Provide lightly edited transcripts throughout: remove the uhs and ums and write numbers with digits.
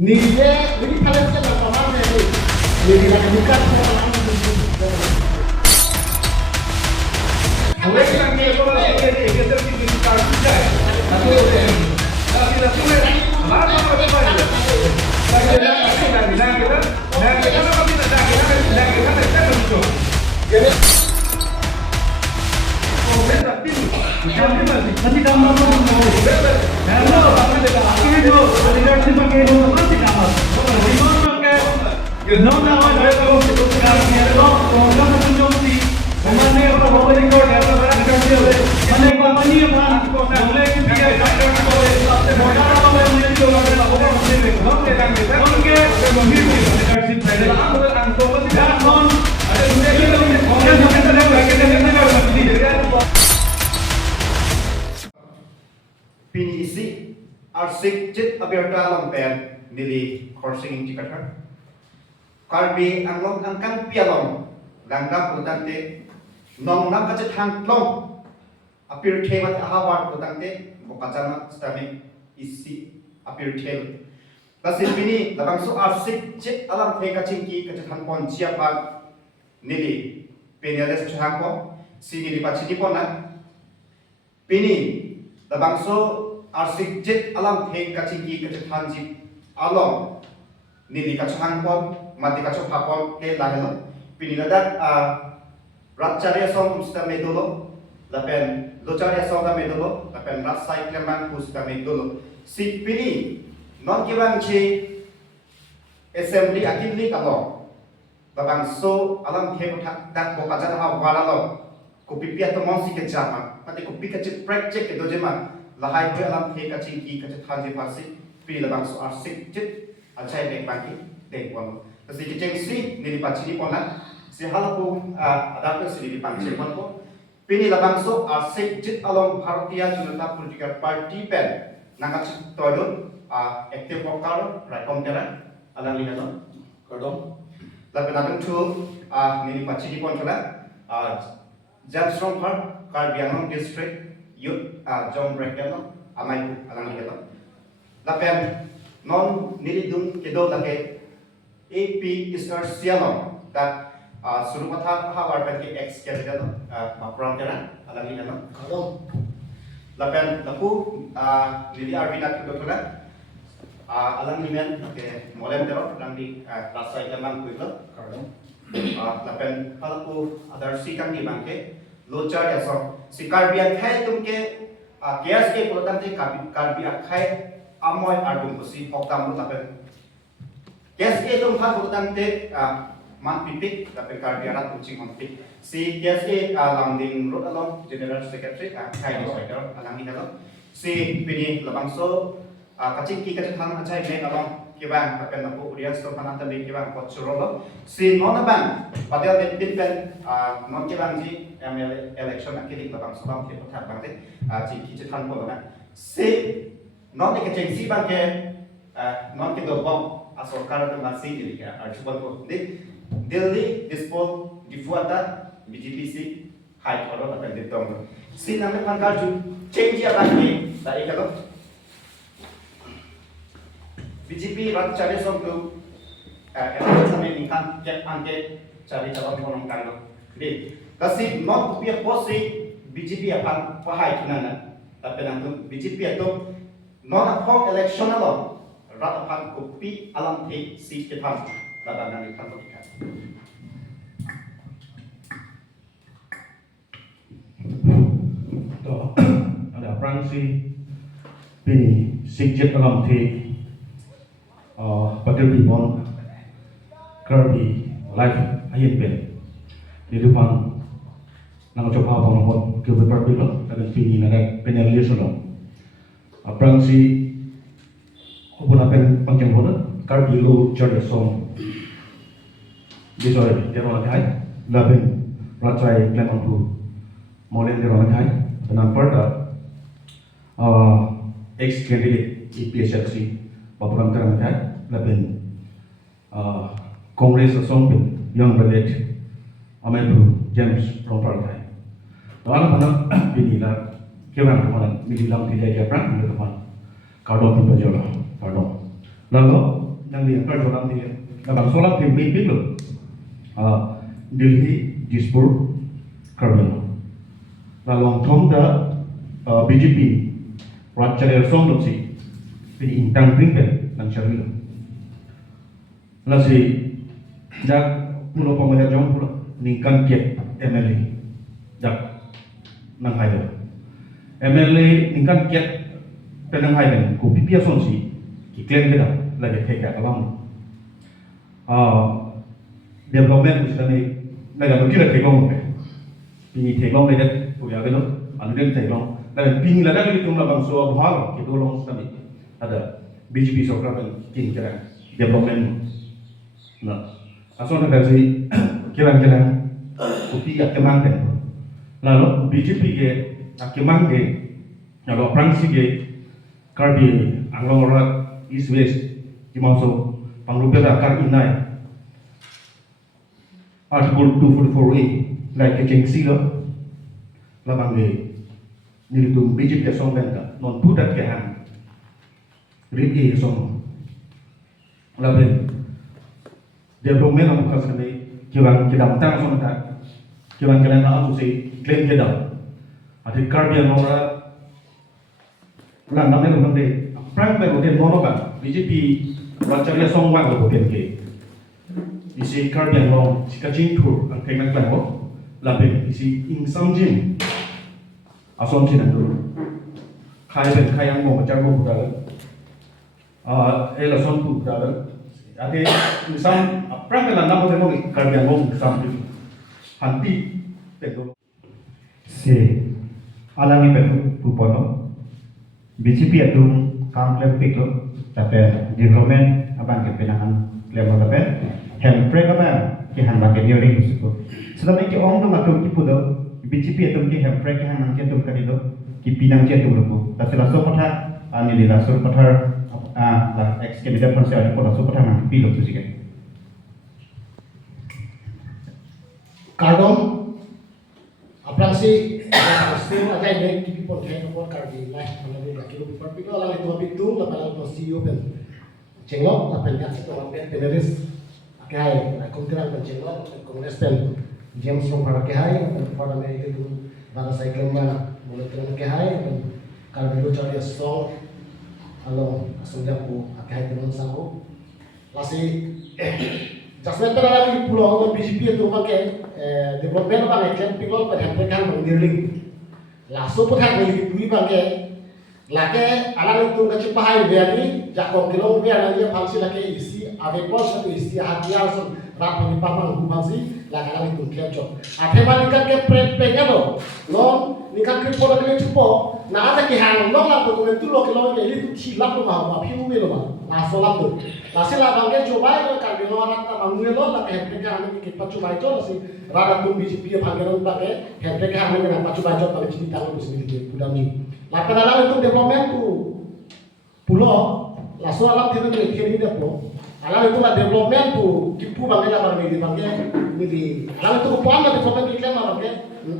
Nije ini kalian kita paham ya ini. Ini lagi bukan orang Mereka yang kalau kita kita kerja, atau kita sudah lama apa lagi kita masih nak kita betul. Jadi nanti kamu mau hello apa dia akhirnya itu leadership pakai itu nanti kamu no no ada kamu kalau tunjuk di mana apa bawa di kau ada barang kerja mana company apa boleh kita doctor kita boleh modal apa boleh menjadi orang yang orang mesti oke leadership pede angkut tidak non ada dunia kita orang yang kita Pini isi arsik jit abirta lampen nili korsing jikata karbi anglong angkang pialong langna putante nong nam kace thangklong apir themat ahawar putante bokajana stami isi apir thel tasin pini labangsu arsik jit alam the kachingki kace thangpon chiapa nili penales thangko sini dipachini pona pini labangso arsik jet alam theng kachingki kachanji alom nili kachangpon mati kachopapon ke lahelo pinilada ratchare som sta medolo lapen lochare som da medolo lapen rasai kleman pusta medolo si pini non kibangchi assembly akilli kalo labangso alam theng tak bokajan ha waralo kopipia to monsi ke jama mati kopika che project ke dojema lahai pe alam the kaching ki kach thanji phasi pi labang so arsik chit achai bek baki dek pon kasi ki cheng si nili pachini pona si halapu adapte si nili panche pon ko pini labang so arsik chit along bharatiya janata political party pen nangach toidon active vocal right komtera alang linano kodom lapenadung thu nili pachini pon thola Jamstrong Park Karbianong district youth John Brekeno amai alang helo lapen non nilidung kedo lake AP Isar Sialong that surupatha hawar pati ex kedano mapram tera alang helo kalau lapen lapu nili arvina kedotola alang nimen ke molem tero rangdi rasai lemang kuilo kalau lapen halapu adar sikang di bangke lochar yaso si karbiak khai tumke gas ke polotante karbiak khai amoy arbum kusi hoktam lapen gas ke tum pha polotante man pipik lapen karbiarat kuching honti si gas ke lamding road along general secretary khai ni soiter alangi halo si pini labangso kaching ki kachan achai me along kibang papen napo audience to pananta me kibang potsurolo si nonabang padel dit pen non kibang ji ML election akili babang sabang ke pothat bangte ji ki chan ko na si non ke cheng si bang ke non ke do bom a sarkar to ma si dili ka ar chupon ko de Delhi dispol difuata BJP high thoro la pen ditong si name pankar ju change ya bang ni da ikalo BJP rat chare som tu election में निकाल के अंके चारी चला कोनों कांगो दे तसी non kupia posi BJP akan pahai tunana tapi nanti BJP itu non apok election alo rat akan kopi alam the si ketam laban nang ikan ikan to ada prangsi pini sikjet alam the Patil Bimon Kirby Life Ayin Ben Nilufang Nang Chopa Ponopot Kirby Parbilo Tagan Pini Naga Penyalia Solo Aprang si Hubuna Pen Pangkeng Hona Kirby Lu Charlie Song Disoy Deron Hai Labin Ratrai Clement Pu Molen Deron Hai Penang Perda ex-candidate EPSLC Bapuram Terang Hai Labin Congress Asong Young Ballet Amaibu James from Partai. Doang mana binila kira mana bilang tidak ada perang dengan teman. Kado pun berjalan, kado. Lalu yang di angka jolam dia, abang solam tim big lo, Delhi, Dispur, Karben, lalu thom da BJP, Rajya Song lo si, ini intang bringkan nang syari lo, lasi jak pulau pemuda jom pulau ningkan kiat MLA, jak nang hai lo, MLA ningkan kiat penang hai kan, ko PPS on si, klaim kita lagi take kalam, development misalnya naga mungkin ada tegong ke, ini tegong lagi tu ya kan, anu kan tegong, dan pini lada kita tunggu bang soal hal kita long sekali, ada BJP sokra kan king kira development, nah, asal nak kasi kira-kira upi akemang kan, lalu BJP ke akemang ke, lalu Prangsi ke, Karbi anglong orang East West, Kimauso, Panglupera Kar Inai. Article 244A, like a king seal, Labange, Nilitum, BJP song benda, non put at Gahan, read a song. Labin, development of Kasane, Kivan Kidam Tang on that, Kivan Kalana to say, claim Kidam. At the Caribbean Nora, Landamen of the Frank Hotel Monoga, BJP, Racharia song one of the isi Caribbean long sikacing tour ang kailan klaho labi isi insam jin asom jin ang dulu kayang mo macam mo budal elasom tu budal ade insam prang kailan na mo demo Caribbean long insam jin hanti tego si alangi betu pupono BJP atung kamplem piklo tapi development abang kepenahan lemo tapi helpre ka ba ki han ba ke niori ko so da ke ong ma to ki pudo BJP atum ki helpre ki han ke tum ka dido ki pinang ke tum ko ta sela so patha ani lila so patha la ex candidate pon sa ko so patha man pi lo su sike Kardom Aprangsi still ajai nek ki pon thai no kardi lai manabe la kilo par pilo la to bitu la pala to CEO pen chenglok la pen ya to pen penelis Kaya, kontrang berjenglok, Kongres pen James from Parakehai, pada mereka itu pada saya kelima mulai terang kehai dan kalau dulu cari song, kalau sudah ku akehai teman sanggup, lasi jasmet pada lagi pulau BJP itu pakai development pakai kan pikol pada mereka mengiring, lasu pun hak lagi dui pakai laki alam itu nggak cepat biari jakong kilo biar aja fungsi laki isi ave pos atau isi hadiah so rat penipamang fungsi laki alam itu kecok ave balikan ke pregalo non nikan ke pola ke cupo na ada ke hang non lah dokumen tu lo kilo itu hilap lo mah piu lo mah lah solat tu lah sila bangke coba itu kan bilo rat bangun lo lah ke hang ke kita coba itu lah si rat tu BJP bangke pakai hang ke hang ke apa coba itu tapi cerita lo sendiri udah ni Lapan alam itu development tu pulau, langsung alam kita tu kiri dia pulau. Alam itu lah development tu kipu bangke lah bangke mili. Alam itu upah lah development iklan lah bangke.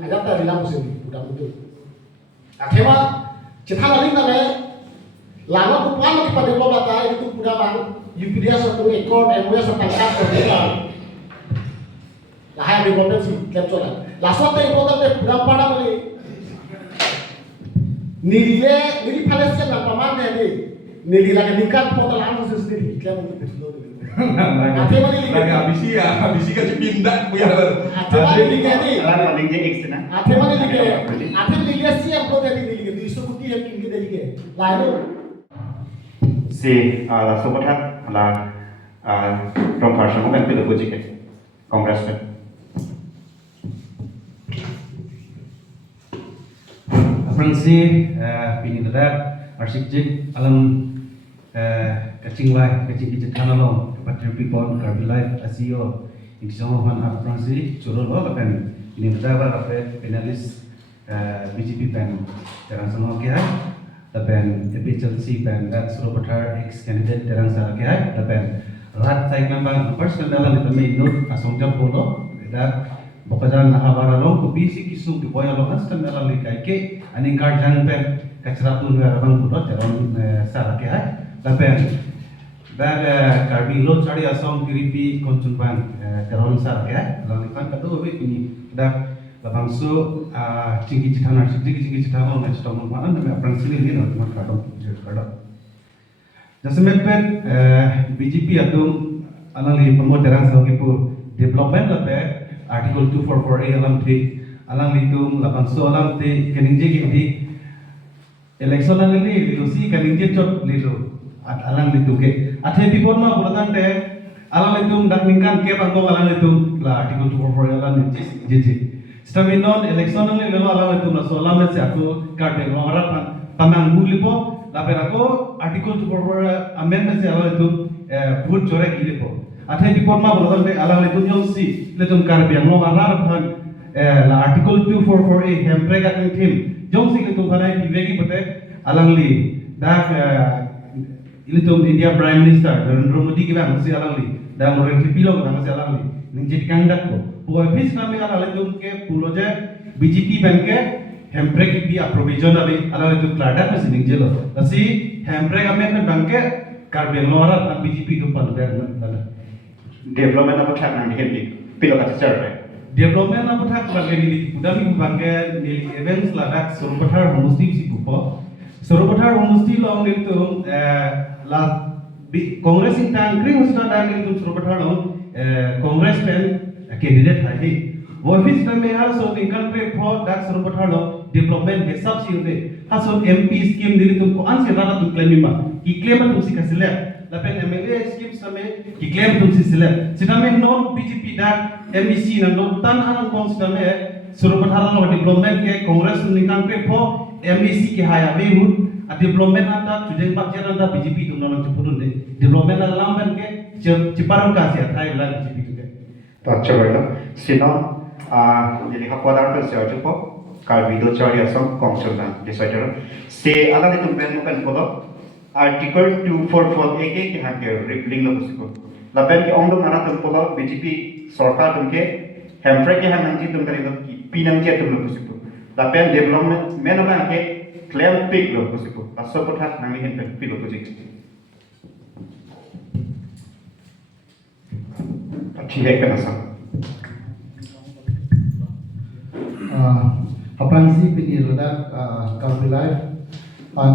Ada tak bilang musim udah betul. Akhirnya cerita lain mana? Lama upah lah kita develop lah itu udah bang. UPDS satu ekor, MOS setengah perbulan. Lah yang development sih kecil lah. Langsung tu important tu udah pada mili. Nili Palestina na pamane ni nili lagi nikat portal anu sendiri iklan untuk betul. Ate mali abisi ka pindah punya. Ate mali ni. alam paling je eksena Ate mali ni. Ate mali siap portal ni ni isukuti yang kini ni. Lalu si la so patha la from person kan pe lo jike Kongres pen Aprangsi pini dadak arsik alam kacing lai kacing kicit kanalong kepada people Karbi Life ASEO ini semua han Aprangsi curol lo kan ini dadak apa penalis BJP pen terang sama kia tapi efficiency pen dat suruh betar ex candidate terang sama kia tapi rat saya nambah first dalam itu menurut asongja polo dak Bakajan nahabara lo kubisi kisung diboya lo has kan dalam likai ke aning karjan pe kacratun garabang pudot jaron sarake hai tapi that Karbi lo cari Assam kiripi konjunban teron sar ya lalu kan kado ini dak labangso tinggi citana tinggi citana nggak citana mana tapi apa sini ini nanti mah kado jasmet pet BJP adum alang li pemoderan sa kipu development lape article 244A alam ti alang litum labangso alam ti keninje kiti election lang ni lilusi keninje chot lilu alang litu ke athe bipod ma bolatan te alang litum dak ningkan ke bangko alang litum la article 244 alang ni jeje stami non election lang ni lelo alang litum la solam me se aku card de ngara pamang bulipo la perako article 244 amendment se alang litum vote jore kilipo athe bipod ma bolatan te alang litum yong si litum card biang lo ngara phan la article 244A hempre ka tim jong si litum phanai bivegi pote alang li dak ilitum India Prime Minister Narendra Modi ki bang si alang li dan orang kipilo ki bang si alang li ninjit kandak ko poi bis nami alang litum ke puloje BJP ban ke hempre ki bi approvision abi alang litum klada ke sining jelo asi hempre ka men bang ke karbe lora na BJP tu pan ber na development apa thak nang dihen di pilo ka serve development apa thak bang ni udami bang ke ni events ladak surupathar homusti si bupo surupathar homusti long litum la Congress in Tangkring उसका डालने तुम सुरपठार हो Congress pen candidate है ही वो फिर में यार सो निकल पे फॉर डाक सुरपठार हो development के सब चीज़ होते हाँ सो MP scheme दिली तुमको आंसर रहा तुम claim में कि claim तुम सी कैसे ले लापेन MLA scheme समय कि claim तुम सी सिले सिटा में non BJP डाक MEC ना नो तन आना कौन सिटा में सुरपठार हो development के Congress निकल पे फॉर MEC के हाया वे hood development anda tujeng pakjer anda BJP tu nalang cepudun de development anda lamban ke ceparon kasih atai ulang BJP tu ke tak coba sino jadi hakwadar ke siapa cepo kal video cari asam konsultan decider se ala itu ben kodo article 244A ke hampir link lo busiko lapen ke ongdom nana tum kodo BJP sarkar tum ke hamfre ke hanang ji tum kali pinang je tum lo busiko lapen development mena ke claim pick lo kusiko aso pothat nang hen pen pilo kusik achi hai kana sam apran si pini ladak Karbi Life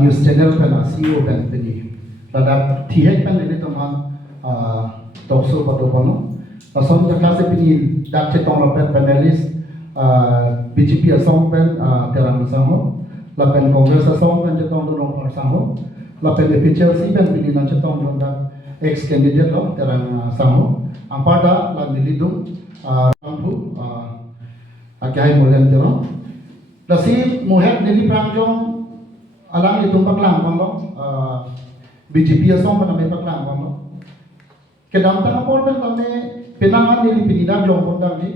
news channel pen CEO pen pini ladak thihek pen ini teman tokso patopono asom ja klase pini dak chetong pen panelist BJP asom pen terang sango lapen Congress asam kan cetong dorong persango lapen official si kan pilih na cetong dorong ex candidate lo terang sango ampada la milidum rampu akai molen terong lasi muhet nili prangjong alang itu paklang kono BJP asam kan ame paklang kono kedam tang porten kami pinangan nili pinida jong kondang ni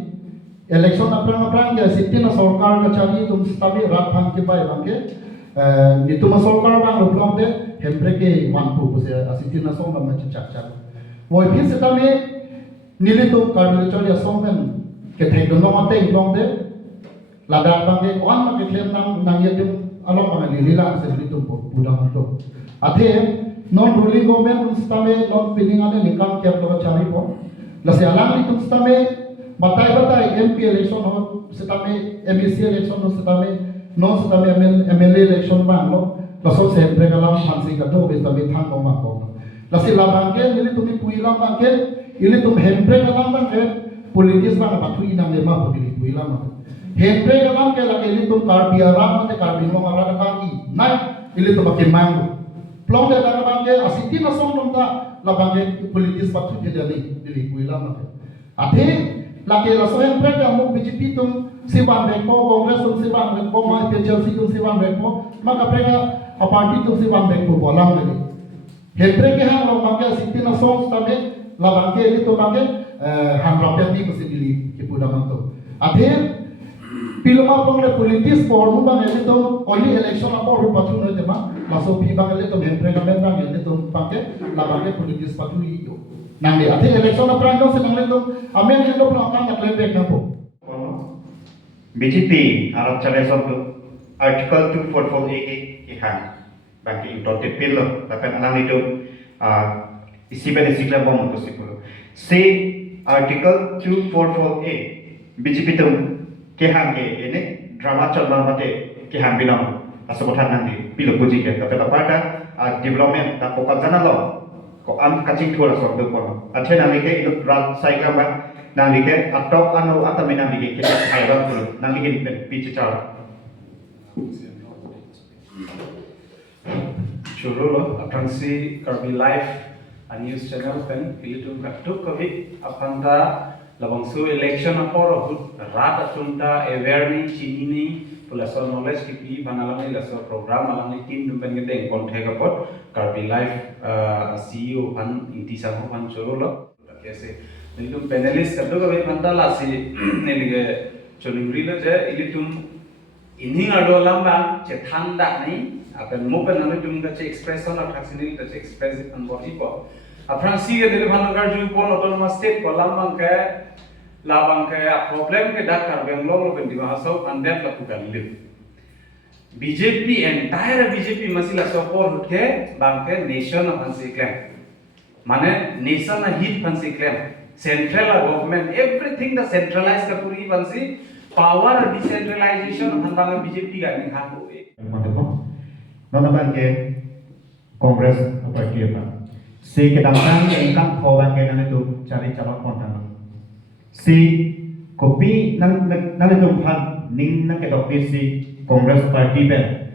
election aprang ya sitina sarkar ka chali tum stabi rat phang ke pai bang ke nitum sarkar bang problem de hempre ke manpu ko se asitina song na chak chak wo phi se tame nili tum karle chali asongmen ke thek do no mate long de lada bang ke on ma ke klem nang ye tum along ma nili la se nili tum budang to athe non ruling government stame non pinning ane nikam ke lo chali po la se alang ni tum stame batai MP election ho setame MEC election ho setame non setame MLA election bang lo laso sempre kalam phansi ka do setame thang ma ko lasi labang ke nili tumi puilam bang ke ili tum hempre kalam bang ke politics bang pathu ina me ma putili puilam hempre kalam ke lage ili tum karbi aram mate karbi mo ara ka ki nai ili tum ke mang plong de da bang ke asiti na song tum ta labang ke politics pathu de dili puilam ate laki rasoyan prek amu BJP tum siwan rekpo Congress tum siwan rekpo ma PCLC tum siwan rekpo maka preka a party tum siwan rekpo bolam lagi hetre ke han lo maka sitina songs tame la banke ni to maka han ropen ni possibly ke puda manto athe piloma pongre politics formu bang ele to only election apo ru pathu no tema la so pi bang ele to hetre ka men bang ele to pake la banke politics pathu yo nang ate election aprang no se nang le to amen le to plan ka claim back na po BJP arab chale sob article 244A ke han bang ke imported pin lo lapen alang itu isi pada sikla bom to sipuro. C Article 244A BJP tum kehang ke ini drama chal mate kehang binam asabothan nanti pilo puji ke tapi pada development ta pokal jana lo ko am kaching thula sok do kono athe nanti ke itu rat saikam ba nanti ke atop anu atame nanti ke kita khairat tulo nanti ke piche chara Churolo, Aprangsi, Karbi Live, a news channel pen, Ilitum Katuk Kavik, Apanta, Labangsu election aporo, Rata Tunta, Everni, Chimini, Pulaso knowledge kipi, Panalami, Lasso program, Alami team to Bengate, Contegapot, Karbi Live, CEO, Pan, Intisamo, Pan Churolo, Ilitum panelist, Katuk Pantala, si Nelige, Cholurilo, Ilitum, Inhing Adolam, Chetanda, apen mopen anu jum ka expression of taxini ka express an body po apran si de bhan gar ju pon autonomous state ko lam ke labang ke problem ke dakar benglong lo ben dibahaso an det la pugal live BJP entire BJP masila support ke bang ke nation of hansi claim mane nation a hit hansi claim central government everything the centralized ka puri hansi power decentralization han bang BJP ga ni han ko Nonaban ke Kongres parti apa? Si kedangkan engkang kawan ke nana tu cari calon kontan. Si kopi nana tu pan ning nana ke dokter si Kongres parti ber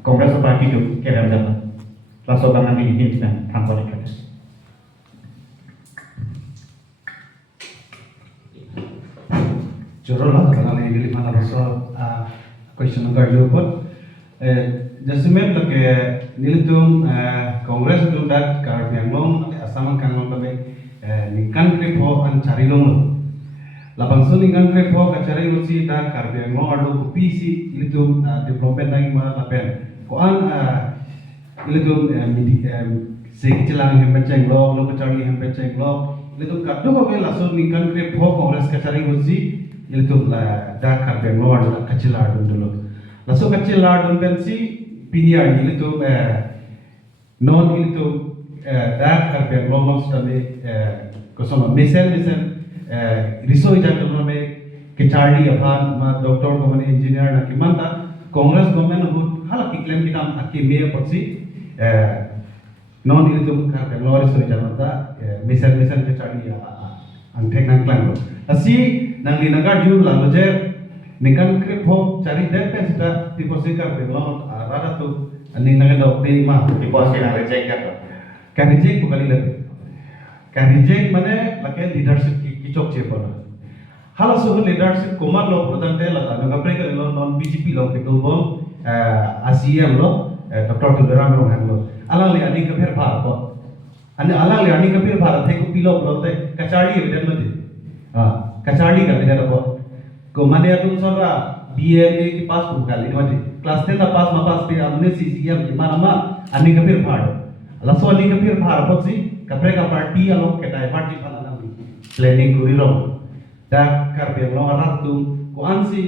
Kongres parti tu kerana dapat. Lalu bangan ini hint tanpa dikata. Jorolah kalau ini mana rasa question ngar jawab. Jasmine lo ke nilitum Kongres tu dat kar bianglong Assam kanglong tabe ningkan trip ho an cari long lapang so ningkan trip ho ka cari rusi dat kar bianglong ado PC nilitum development lagi ma lapen ko an nilitum se kicelang hem penceng lo kacari hem penceng lo nilitum kaddo ko be laso ningkan trip ho Kongres ka cari rusi nilitum dat kar bianglong ado kacila ado dulu laso kacila ado pensi PDR itu non itu dak karpe ngomong stame kosong mesen research jangan nama kecari apa ma doktor kemana engineer nak kimanta Kongres government hut hal kiklaim kita akhi me potsi non itu karpe ngomong research jangan ta mesen kecari antek nang klang asi nang di nagar jur lalu je nikan krip ho cari depen kita tipe sikar ngomong rada tu aning nang dok ni mah Di pos kena reject kan? reject bukan lebih reject mana laki leadership kicok cepon hal suhu leadership komar lo pradhan te lata naga preka lo non BJP lo ketul bom ACM lo Dr. Tudaram lo hang lo alang le ani kapir bhar ko ani alang le ani kapir bhar the ko pilo lo te kachari evident lo de kachari ka de ko ko mane atun sara BMA की पास पुकाली नोटे क्लास 10 का पास पे हमने CCM की मानमा अन्य कपीर फाड़ लसो अन्य कपीर फाड़ पक्षी कपड़े का पार्टी आलो के टाइप पार्टी बनाना भी प्लानिंग करी लो दा कर पे लो अरात तुम को अंसी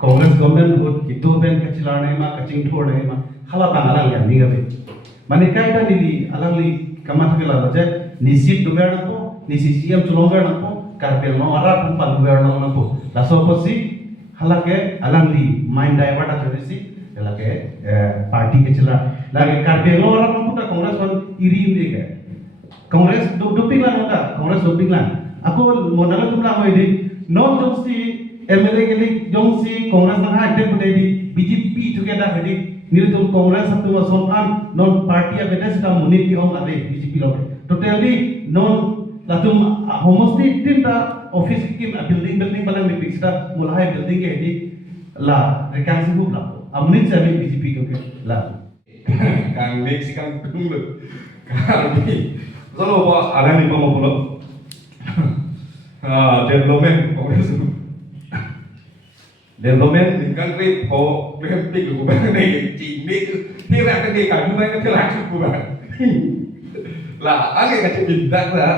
कांग्रेस गवर्नमेंट वोट की दो बेन कचिलाने मा कचिंग थोड़े मा हला बनाला लिया निगा पे माने कायदा निली अलगली कमात के ला बजे निश्चित दुबेर को निश्चित CCM चुलोंगर नको कर पे लो अरात तुम पल दुबेर नको लसो पक्षी halake alangli mind divert atresi lage party ke chila lage karpe lo orang puta Kongres wan iri inde ke Kongres do pinglan hoga Kongres do pinglan aku modal tumla moi di non jongsi MLA ke li jongsi Kongres na ha de putai di BJP together hedi niltum Kongres satu masom an non party abeda sita munit ki om ade BJP lo totally non latum homosti tinta office की बिल्डिंग बना में पिक्चर मुलाय बिल्डिंग के हेडी ला रेकांसी बुक ला अमनित से भी बीजेपी के ला kang Mexican tunggu kang ni solo ba alam ni pamo pulo development Kongres development ni country po pik lu ba nei ji ni ni ra ka ni ka ni ba ka la ku ba la age ka ti dak la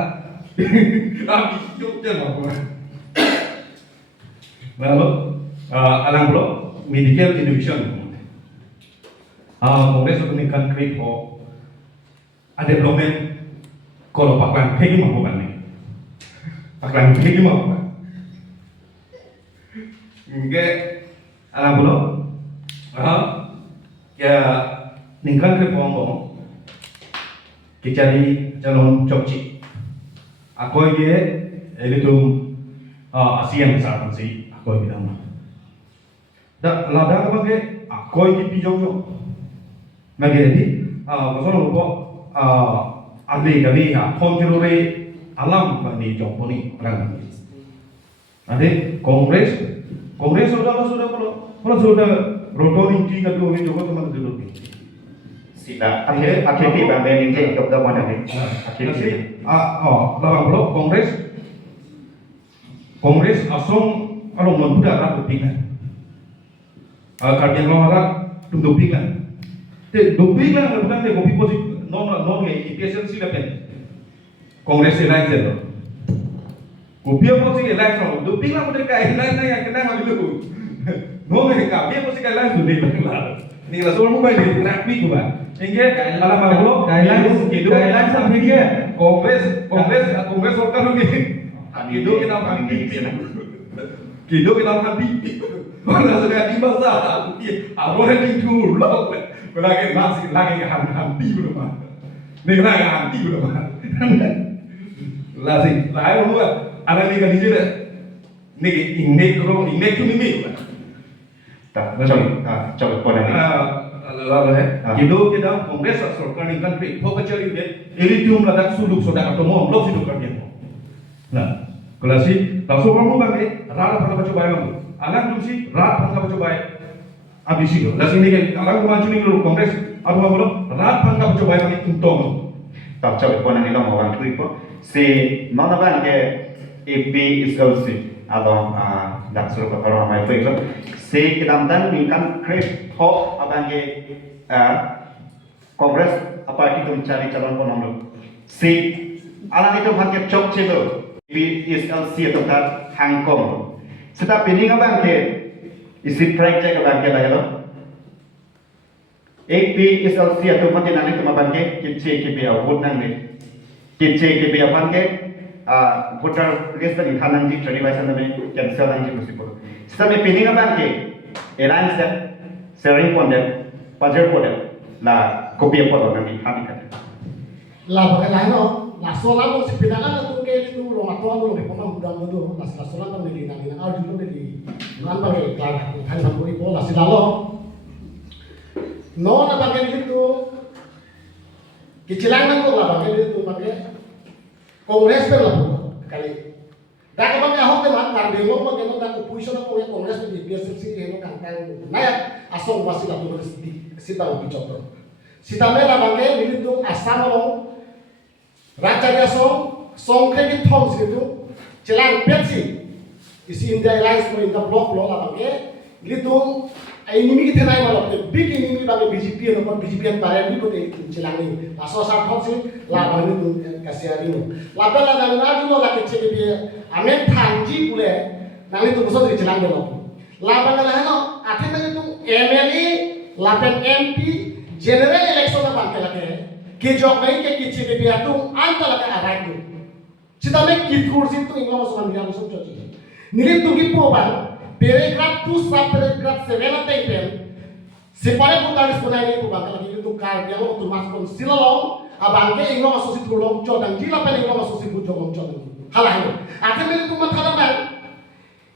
yuk je ma ku lalu alang bro medical innovation Kongres itu ni country po ada development kalau paklan pegi mau bukan nih, paklan pegi mau bukan. Enggak, alam belum, ya ningkan ke Hongkong, kicari calon cokci, aku ini itu ASEAN besar sih, aku ini bilang. Dah lada apa ke, aku ini pijong jong, magedi, masalah lupa, ahli kami ya, konjurore alam bani jong poni orang ini. Nanti Kongres sudah sudah rotoring tiga dua ini juga teman dulu. Sila akhir bang Ben ini dokter mana ni? Akhir Lawan blok Kongres asong kalau membudak rakyat pingan. Kardian lawan dupingan. Dupingan bukan deh kopi posisi non IPSN sila pen. Kongres lain je. Kopi apa sih lain dupingan mereka lain yang kena maju dulu. No mereka kopi apa sih lain sudah lah. Ni lah soal mobile ni nak pi juga. Ingat alam blok guideline sampai dia Kongres sorkan lagi. Kido kita makan pipi. Kido kita makan pipi. Mana sudah di masa awalnya di dulu lagi masih lagi hanti belum mah. Ni lagi hanti belum mah. Lagi lu ada ni kan di sini. Ni ingnek tu ni. Tak, coba pon lagi. Kido kita Kongres sorkan ni country. Fokus cari dia. Ini tium ladak suluk sudah atau mau blok situ kerja. Nah, kalau si langsung kamu bagi rara pada baca bayar kamu. Anak tu si rara pada baca bayar. Abis itu, dah sini kan anak tu macam ni dulu Kongres. Aku mau bilang rara pada baca bayar kami untung. Tak coba pon lagi lah orang tu itu. Si mana bang ke EP SLC atau dak suruh kata orang mai itu. Si kita mungkin create hope abang ke Kongres apa itu mencari calon penomor. Si alam itu pakai cok cilo. PSLC atau Hong Kong. Setiap ini abang ke isi project abang ke lah lo. PSLC atau macam nanti tu abang ke kecil KPA vote nanti. Kecil KPA abang ke voter list ni thanan ji trade license ni cancel nanti mesti pun. Setiap ini abang ke alliance dat sharing pun dat pajar pun dat lah kopi apa nanti habis kan. Lah bagaimana no? Lah soalan tu sebenarnya tu ke itu orang tua tu lebih paham dalam tu. Lah soalan tu ni nanti nak dulu ni. Nan bagi kelar kan sampai itu lah sidalo. No na bagi itu kecilangan tu lah bagi itu bagi Kongres tu lah kali. Dah kemana ahok tu mat karena belum bagi tu dah oposisi tu oleh Kongres tu di PSC itu kan naik asal masih lah tu sidang bicara. Sidang ni lah bagi itu Assam lo. Raja Song kredit Thoms itu celang petsi isi India Alliance in the block lo lah bangke gitu ini kita naik malam tu big ini bangke BJP atau BJP yang barang itu celang ini asal Thoms lah bangke itu kasih hari ini lalu lah dengan aju lo lagi cek dia amen thanji pule nanti itu besar dari celang dulu lalu lah akhirnya itu MLA lapen MP general election lah bangke lagi Kijok naik ke kicik dia tu antara ke arah itu. Kita make kitur situ ingin masuk dia masuk cuci. Nilai tu kipoban paragraph 2 sub paragraph 7 atau 10. Separe putaris punai ini pun lagi itu kar dia lo tu masuk silalong abangke ingin masuk situ long codang jila pen ingin masuk situ jolong codang. Halah. Akhirnya itu mataraman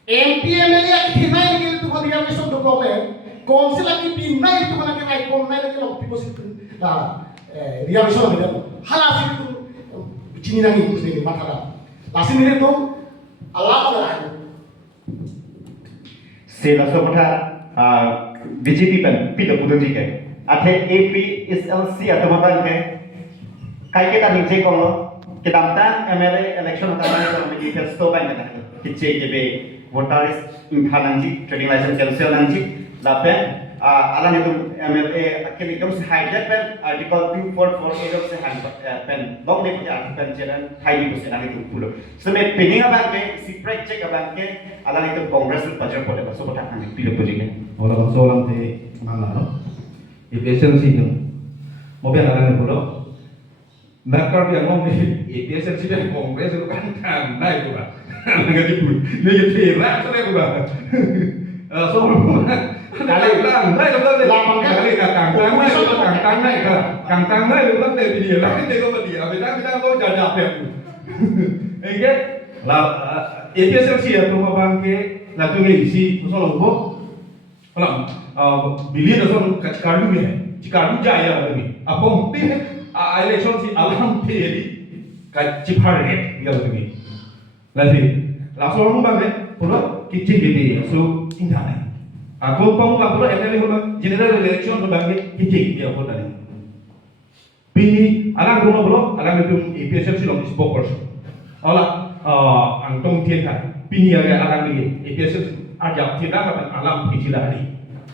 MP MLA kita ini itu dia masuk dokumen. Konsil lagi pindah itu mana kita ikon naik lagi lo pipo situ. Nah. Dia bisa beda. Halas itu cini nangi itu sendiri matara. Lasin ini tu Allah adalah. Sila seperti BJP pen pilih bukan jika. Ada AP SLC atau apa ke? Kayak kita ni cek kalau kita minta MLA election atau apa yang kita first stop aja kan. Kita cek jadi voteris intananji trading license cancel nanti. Lapen alam itu MLA akhirnya kamu hijack pen artikel 2448 of pen bang ni punya artikel jalan highly itu senang itu puluh. Sebenarnya pening apa ke si project apa ke alam itu Kongres itu pacar boleh masuk kotak nanti pilih pilih. Orang soalan te mana no? Efisiensi tu. Mobil alam itu puluh. Dakar yang ngomong APSLC dan Kongres itu kan naik tuh Pak. Nggak dibut, nggak terak sudah tuh Pak. Soal kali naik tuh kali kang naik itu kan dari dia lah itu kan dia. Kita kau jajak ya. Enggak lah APSLC ya rumah bangke lah tuh isi soal apa? Kalau beli ada soal Cikarang ya, Cikarang jaya lagi. Apa mungkin election si alam tadi kat Ciparet ya lagi. Nanti langsung orang bangke, pulau kicik gede, so indah. Aku pun pulau MLA pulau general election bangke kicik dia pulau tadi. Bini alang rumah pulau alang itu APSLC long spokesperson. Olah angtong tiada. Bini ada alang ni APSLC ajak tiada kan alam kicik dah.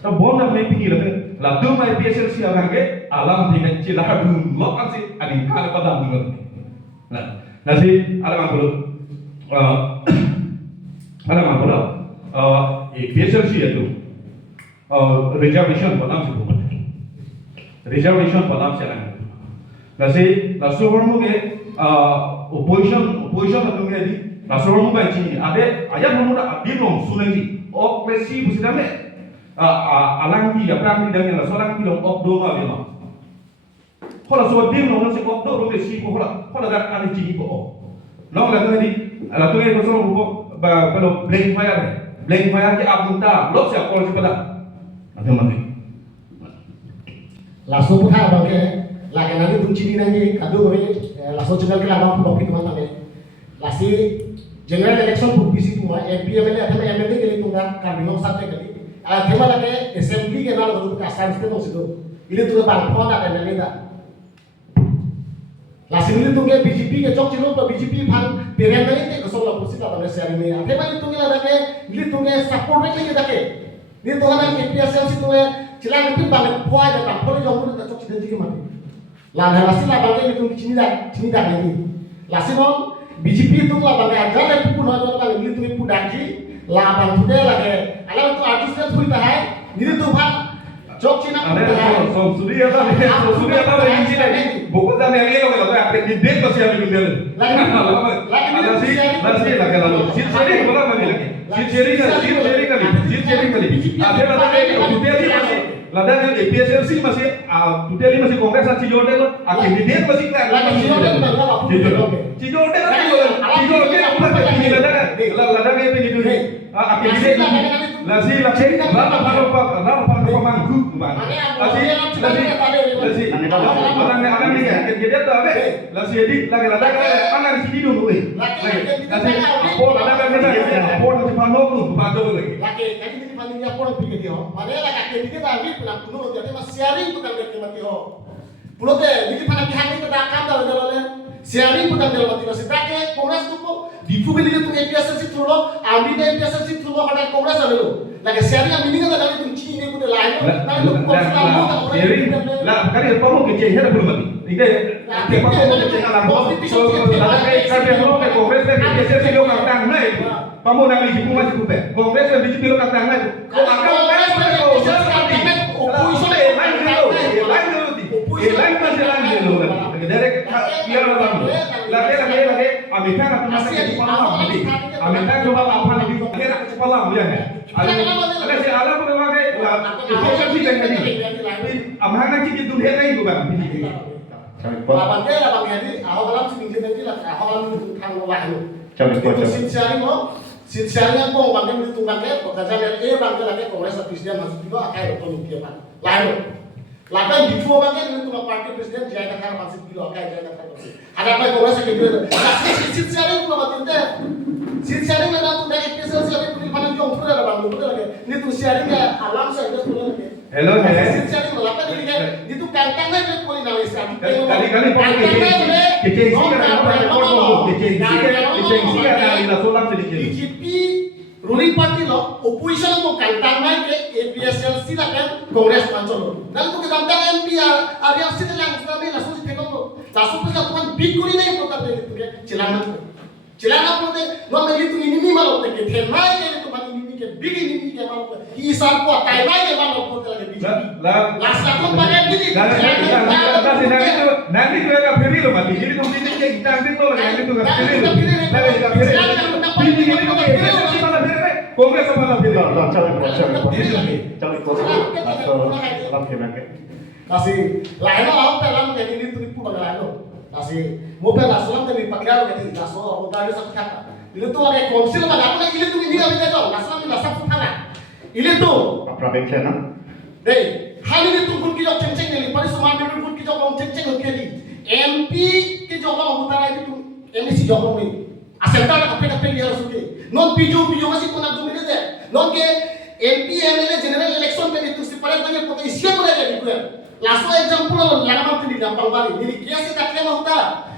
तो बहुत ना मैं पिकी रहते लादू में पीएसएल सी आवांगे आलम tinggal cilah dulu lo kan sih ada kar pada dulu nah nasi alam aku PSL sih itu reservation pada sih bukan reservation pada sih lah nasi langsung orang mungkin opposition itu mungkin di langsung orang mungkin sini ada aja orang mungkin di dong sunai operasi bukan dame alang ki apa yang tidak seorang ki dong okdo mah memang. Kalau soal dia nong nasi okdo dong si kalau dah ada ciri ko. Nong dah tadi, lah tu yang kosong ko kalau blank fire ke abunta, lok siapa kalau siapa dah. Nanti mana? Langsung pun ha bangke, lagi nanti tu ciri nanti kado kami langsung cengal ke lama pun bagi tuan kami. Lasi general election pun bisi tu MP MLA atau MLA kali tu kan bingung sampai kali. Tema lagi assembly ke nalar untuk Assam state itu, ini tuh bang phone ada yang ada. Lasin ini tuh ke BJP ke cok cilo ke BJP pan pilihan ini ke soal kursi tak ada share ini. Tema ini tuh ke lada ke, ini tuh ke support lagi kita ke. Ini tuh kan APSL sih tuh ke cilang itu bang phone ada bang phone jauh itu cok cilo jadi mana. Lalu lasin lah bang ini tuh cini dah ini. Lasin on BJP itu lah bang ada lagi pun ada bang ini tuh pun daji. Labang tu dia lagi, alam tu artis dia tu itu hai, ni tu kan, jok Cina tu hai. Suria apa yang ini? Bukan kami yang ini kalau apa yang di date masih ada di dalam. Lagi lalu. Siri kalau mana lagi? Siri kali. Ada masih. Ladang yang APSLC masih, tuteli masih Kongres dan Cijorden lo, akhirnya masih kan? Cijorden ladang yang begitu ni, akhirnya lasi pemangku, lasi orang ni kan, jadi apa? Lasi edik lagi ladang anak di sini dulu ni, lasi apa ladang apa nanti pandok tu, pandok lagi. Lagi, jadi kita pandangnya apa yang pikir dia? Mana lagi akhirnya lagi pulang kuno, jadi mas sharing bukan dia mati ho. Pulau teh, jadi pandang pihak ini tidak akan tahu jalannya. Sharing bukan dia mati masih pakai Kongres tu kok. Dibuka dia tu APSL si turun, ambil dia APSL si turun pada Kongres ada lo. Lagi sharing ambil ni kan ada tu cini ni pun lain. Nanti tu Kongres lalu tak boleh. Sharing, lah kali apa mau kecil ada belum mati. Ini apa mau kecil alam. So ada kerja belum ke Kongres ke APSL si lo kang naik. Kamu nak lagi cuma cukup eh. Kongres dan BJP lo kang naik. Kau akan naik Kongres kan? Opposition lain masih lagi lo kan. Dari biar orang lagi. Amerika nak masih di Palau ni. Amerika coba apa ni? Akhirnya ke Palau ya kan. Ada si alam pun pakai. Itu sih kan tadi. Amang nak cik dunia lain juga. Abang dia abang jadi, awak alam sih mungkin nanti lah, awak alam itu tang lalu. Itu sincere mo. Sincernya kok bangke itu bangke pekerjaan dia bangke lagi Kongres presiden masuk juga akan otonomi apa lain lakan before bangke itu parti presiden jangan kan masuk juga akan jangan kan ada apa Kongres lagi gitu sincere itu apa tinte sincere mana tuh dari PSL siapa pilih mana jom tuh ada bang tuh lagi ini tuh sharingnya alam saya itu tuh lagi hello sincere itu lakan ini kan itu kantangnya itu boleh nalis kali kecil BJP ruling party lo opposition mo kantang mai ke APSL sila kan Kongres pancolo dan tu kantang MP area sila lang sabi la susi tekong lo la susi sa tuan big kuri na yung protokol itu ke cilangan Cilana pun deh, non lagi tu ini malu deh, kita naik ke itu mana ini ke big ini ke malu, isar kuat, tai naik ke malu pun lagi big. Last aku pakai ini, nanti tu agak beri loh mati. Jadi tu ini kita ambil tu lagi, nanti tu agak beri loh. Ini tu Kongres apa lagi? Kasih, lain orang pelan kayak ini tu ibu bagaimana lo? Kasih, mobil langsung kan dipakai lo kayak ini, langsung orang tadi satu kata. Ini tu ada konsil pada aku ini tu ini kali dia tahu, langsung ni langsung satu kata. Ini tu. Apa bengkel nak? Deh, hal ini tu pun kita ceng-ceng ni, pada semua orang pun kita orang ceng-ceng ni kali. MP kita orang utara itu MP si jawab ni. Asal tak apa dia harus suke. Non PJ masih pun nak domine deh. Non ke MP MLA general election kan itu separat tanya pokok isi apa lagi di kuat. Langsung example lama tu di gampang balik. Jadi kiasi tak kena utara.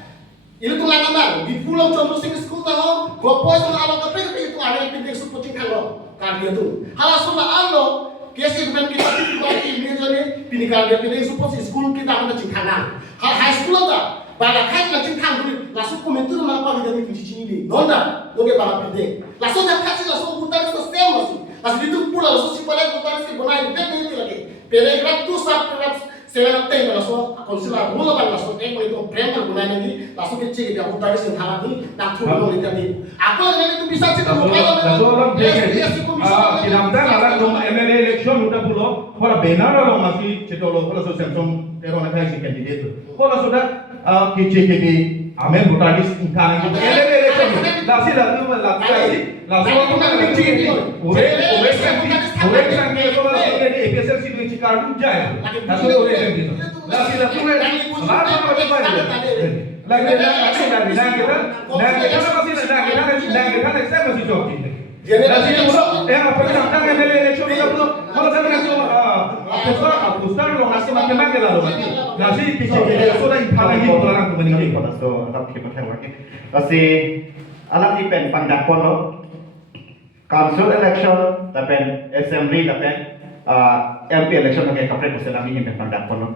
Ini tu lama di pulau Condro Sing School tahu. Gua poin sama awak apa itu ada yang pindah suku cingkang lo. Kardia tu. Halas sudah alo. Kiasi bukan kita ini jadi pindah kardia pindah suku school kita ada cingkang. Hal high school tak. Bala kai na cingkang tu. Langsung komentar mana apa kita ni kunci ini. Nonda. Oke bala pindah. Langsung dah kasih langsung putar itu stem masih. Langsung itu pulau langsung si pada putar si bonai itu lagi. Paragraph tu paragraph 7 10 langsung konsular mula kan langsung itu primer gunanya ni langsung kecil dia putar si hal ni nak turun itu ni. Aku lagi itu bisa sih kalau orang kinamda ala dong MLA election udah pulau, kalau benar orang masih cetolo kalau so Samsung orang nak si candidate tu. Kalau sudah KCKD amen butaris ingkang itu MLA election nasi dah tu langsung aku nak kecil Orang sang itu kalau ini APSL si duit cikar jaya, nasi orang itu. Nasi dah tu lagi apa lagi kita masih jauh ini. Nasi itu yang apa yang tentang MLA election itu kalau saya nasi pusar lo nasi macam lalu nasi kecil sudah impala ini orang tu meninggal. So tak kita lagi. Nasi alam ni pen pandak polo. Council election, tapi assembly, tapi MP election nak kapre ko sila mingi pendak kono.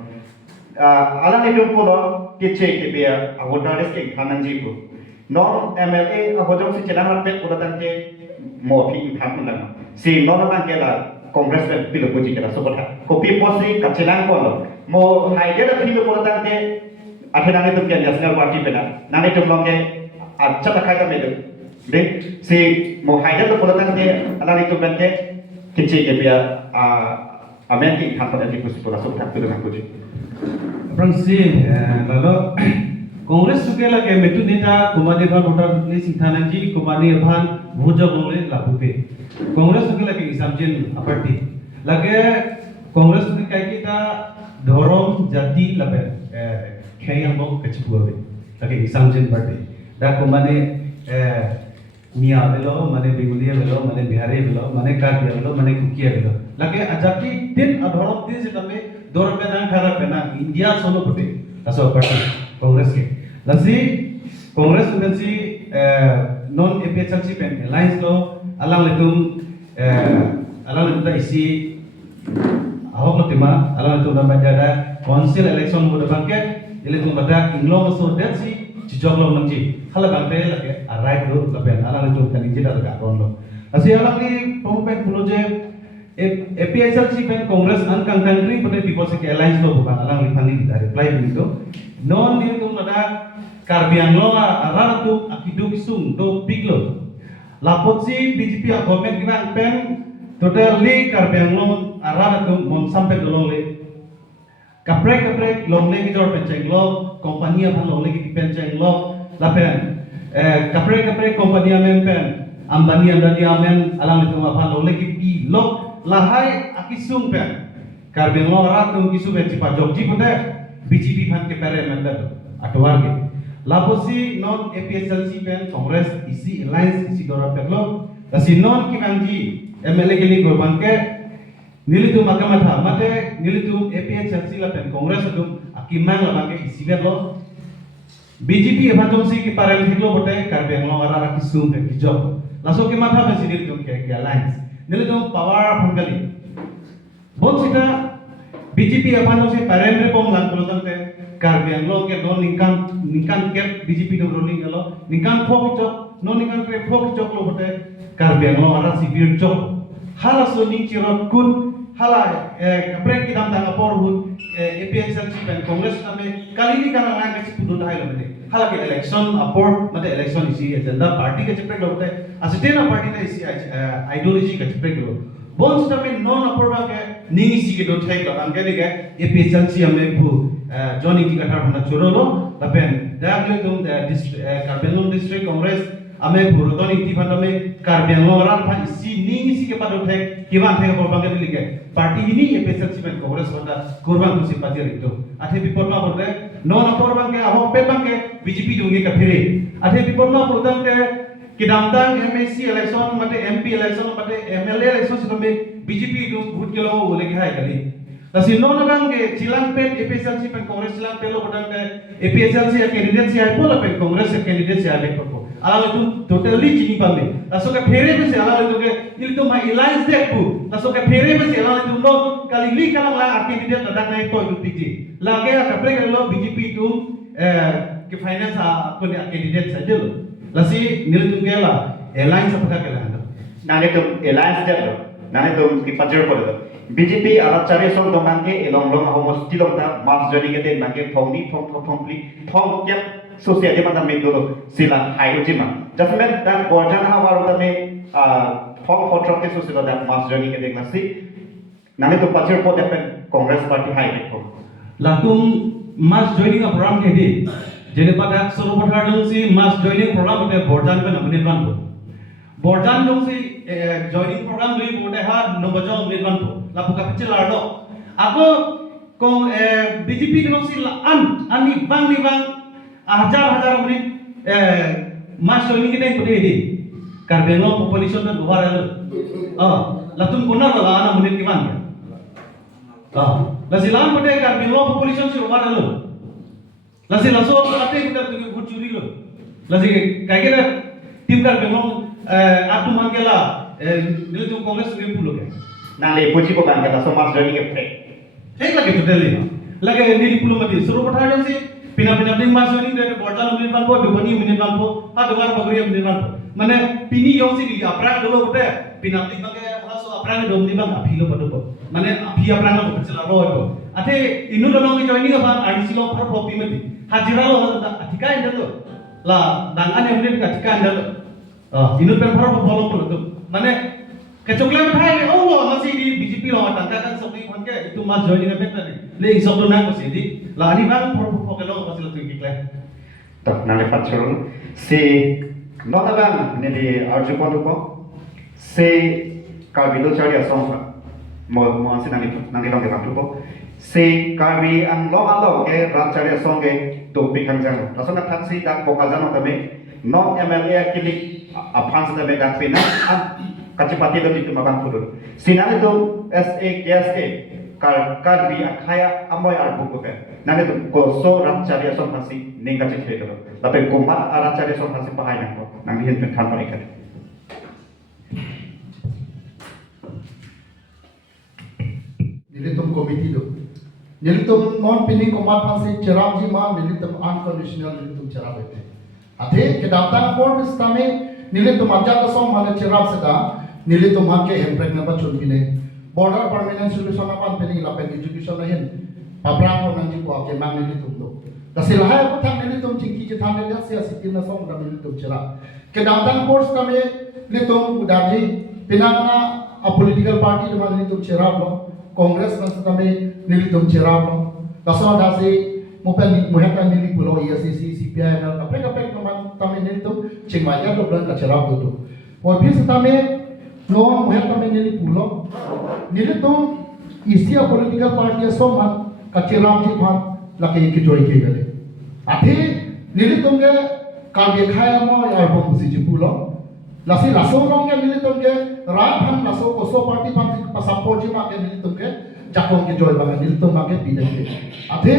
Alam itu pula kece kebia awodaris ke kananji ko. Non MLA awodong si celang pet pula tante mo pi tham lang. Si non bang kela Congress pe pilo puji kela support. Kopi posi kacelang kono. Mo haidera pilo pula tante athenang itu kian national party pena. Nane itu long ke acha takai ta medo. Deh, si mau hajar tu kalau tadi alam itu bente kecil ke biar Amerika kantor yang dikursi pula sudah tu dengan kuji. Fransi, lalu Kongres suka lagi metu nita kumade kan voter list ithananji kumade bhan bhuja boleh lakupe. Kongres suka lagi samjen aparti. Lagi Kongres suka kayak kita dorong jati labe kayak yang mau kecipuawe. Lagi samjen parti. Dah kumade Mia belo, mana Bengalia belo, mana Bihari belo, mana Kadia belo, mana Kukia belo. Lagi ajaki din adorok din sih kami dorong penang karena penang India solo putih, asal parti Kongres ke. Lasi Kongres bukan si non APSL si pen alliance lo alang letung isi ahok lo tema alang letung dapat ada council election mo dapat ke, letung pada inlo so dat si Jijok lo nangji, kalau bangpe lagi, right lo, tapi alang itu kan injil ada ron lo. Asyik alang ni pempen pulau je, APSL si pen Kongres angkang country pada people si alliance lo bukan alang lipan ni kita reply begitu. Non dia tu ada karbian lo arah tu akidu kisung tu big lo. Lapot si BJP government kita pen totally karbian lo arah tu mon sampai dolong le. Kaprek long lagi jor penceng lo, kompani apa long lagi penceng lo, lapen. Kaprek kompani amen ambani amen alam itu apa long lagi pi lo, lahai akisung pen. Karbeng lo ratung kisu pen cipa jogji pun deh, BJP pan kepere mender atau warga. Laposi non APSL si pen Kongres isi alliance isi dora pen lo, kasi non kimanji MLA kini korban ke. Nilitum makamata mate nilitum APSL sila pen Kongres itu akimang la bangke isigat lo BJP evantom si ki parel hiklo bote karbeng lo ara kisum ke kijok langsung ke mata ben nilitum ke alliance nilitum power panggali bon sita BJP evantom si parel re pom lan polotan te Karbi Anglong ke non ningkan ke BJP dong rolling kalau ningkan phok chok non ningkan ke phok chok lo bote Karbi Anglong ara sivir chok hala so ning chirot kun hala break kidam tanga porhut APSL chipen Congress name kali ni kana nang ke pudun hai lo mate hala ke election apor mate election isi agenda party ke chepek lo bote asitena party na isi ideology ke chepek lo bonds name non apor ba ke ning isi ke do thai lo ang ke ni ke APSL chi ame bu Johnny di kathar hona chorolo tapen dagle tum Karbenlong district congress ame purodoni ti phandame Karbenlong ran phan isi ning isi ke padu thek kiban thek bol bange like party ini APSL chimen congress banda kurban tu simpati rito athe bipodma bolte non apor bange abo pe bange BJP dunge ka phire athe bipodma prodam ke kidamtang MSC election mate MP election mate MLA election sitambe BJP dung vote kelo ole khai kali Tasi non orang ke cilang pen APSL si pen Kongres cilang pelo bodang ke APSL si candidate si ay pola pen Kongres si candidate si ay peko. Ala itu totally cini pambe. Taso ke pere besi ala itu ke itu ma alliance dek bu. Taso ke pere besi ala itu non kali li kalang la candidate dadak na itu itu tiji. Lagi kapre ke lo BJP itu ke finance aku ni candidate saja lo. Lasi nil itu ke la alliance apa ke la. Nane itu alliance dek lo. Nane itu kipajer polo. BJP aracare song domangke elong-long homos tilong ta mas joni ke den mangke phongni phongpli phong kyak society mata me dolo sila hayo jima jasmen dan borjan ha waru ta me phong photro ke society da mas joni ke den masi nane to pachir po depen congress party hai ko latung mas joining a program ke di jene pada soro pathar dong si mas joining program te borjan pe namne kan ko borjan dong si joining program lui bode ha nombajong ne kan ko lapu kapicil lardo ako kong BJP dong si ani bang hajar menit mas joining kita yang putih di Karbenlong population dan luar lalu latun guna lah anak menit gimana lasi lawan putih Karbenlong population si luar lalu lasi langsung ate kita tunggu bucuri lo lasi kayak kita tim Karbenlong atu mangkela nilai kongres sering pulau kan nale puji ko kan kata so mas joni ke pre एक लगे तो दिल्ली ना लगे नीली पुलो मध्य सुरू पठार से पिना दिन मास जनी दे बोर्डल मिनिट मान पो दुबनी मिनिट मान पो हा दुबार बगरिया मिनिट मान पो माने पिनी यों से दिली अपरांग दलो उठे पिना दिन मगे हलासो अपरांग दोमनी बang अफिलो पदो पो माने अफि अपरांग को पचला रो हो अथे इनु दलो के जॉइनिंग अपन आरसी लो फर पो पिमति हाजिरा लो अथिका इंदलो ला दांगान एमने का अथिका इंदलो इनु पेन फर पो बोलो पो माने kecoklat hai oh masih di BJP lawan tangkakan seperti konke itu mas joining effect tadi le isok do nang masih di la ani bang pro ke lo masih lu kikle to nale patron si nota bang ne di arju ko se kabilo chari asong mo asin nang long ke kaptu ko se kabi ang lo ke rat chari asong ke to pikang jang langsung na thansi dak pokajan tame non MLA kilik apans da be dak pena kacipati do itu makan purun sinan itu SA KSA kar bi akhaya amoy ar buku pe nane to ko so rat chari asom hasi ninga chikhe do tapi kumat ara chari asom hasi pahai nang ko nang hin pen than ikat nilitum committee do nilitum non pinning kumat hasi cherab ji ma nilitum unconditional nilitum cherab ete athe ke datang por stame nilitum ajat asom hale cherab seda nilitum hakke hemprek na bachun bine border permanent solution na pan peni la pen education na hin pabrang ko nang ji ko ake mang nilitum do dasil hai ko thang nilitum chingki je thang le sia sitim na som da nilitum chera ke datang por stame nilitum udaji pinana a political party de nilitum chera lo congress na stame nilitum chera lo daso dasi mupen muheta nili pulo ESCC CPI na kapek naman tame nilitum chingmaya do plan ka chera do और फिर stame non muheta nili pulo nilitum isia political party so man kachiram ji phan lake ki joy ke gale athe nilitum ge kalbe khaya mo yar bom si ji pulo lasi laso rong ge nilitum ge rat phan laso ko so party phan support ji ma ge nilitum ge jakong ke joy ba nilitum ma ge bidai ke athe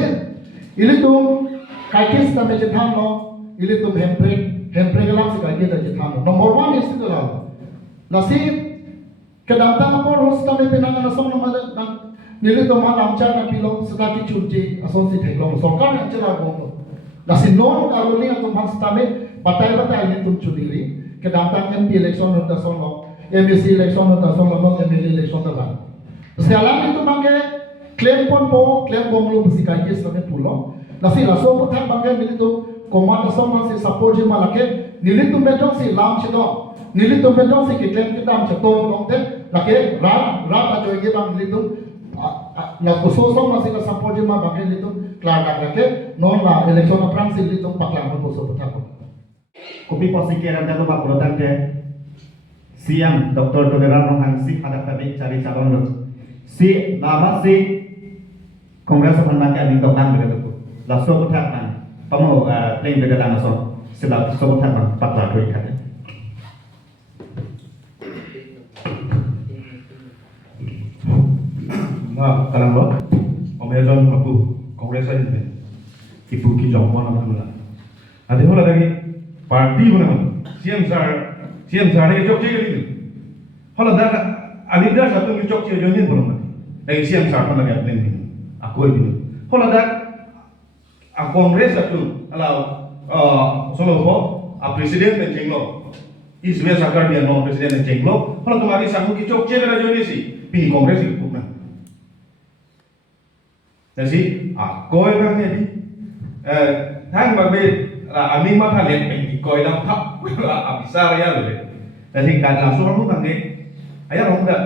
nilitum kaikis tame je than no nilitum hempre ge lam se kai ge je than no number 1 is to la nasi kedamtang por hosta me pinang na som na nili to malam chana pilong sekaki chunji ason si thailong sorkar yang chela gong lasi non aruli atau mas tame batai ni tum chudiri ke datang MP election nota sono MSC election nota sono no MLA election nota sekarang itu bangke klaim po klaim bonglo besikai kes kami pulo lasi laso putang bangke nili to komanda sono si support je malake nili to beton si lam chedon nili to beton si ke klaim kita am cheton long te lake rat ajo ge bang nili to la khususnya masih ke support je ma bangke nili to klar lake non la election aprang si nili to paklang mo so putang Kopi posikiran dan lupa pulotan ke siang Dr. Toleran Rohangsi ada tadi cari calon lu si nama si Kongres Sepanjang yang ditokang begitu langsung putarkan kamu playing beda langsung sila putarkan 4 lagu ikan Ma kalang lo omejon maku kongres aja nih ibu ki jongkon apa mula ada hula lagi parti mana siam sar ni jok cik ni hula dah alida satu ni jok cik jonin bolong mati lagi siam sar pun lagi ada ni aku ini hula dah kongres satu kalau solo ho presiden penceng lo isme sakar dia non presiden penceng lo hula kemarin samu ki jok cik ada jonin si pini kongres itu pun jadi koi bang ni thang bang ni amin mah thang lek peng koi lam thap abisar ya le jadi kan langsung kamu bang ni ayah kamu dah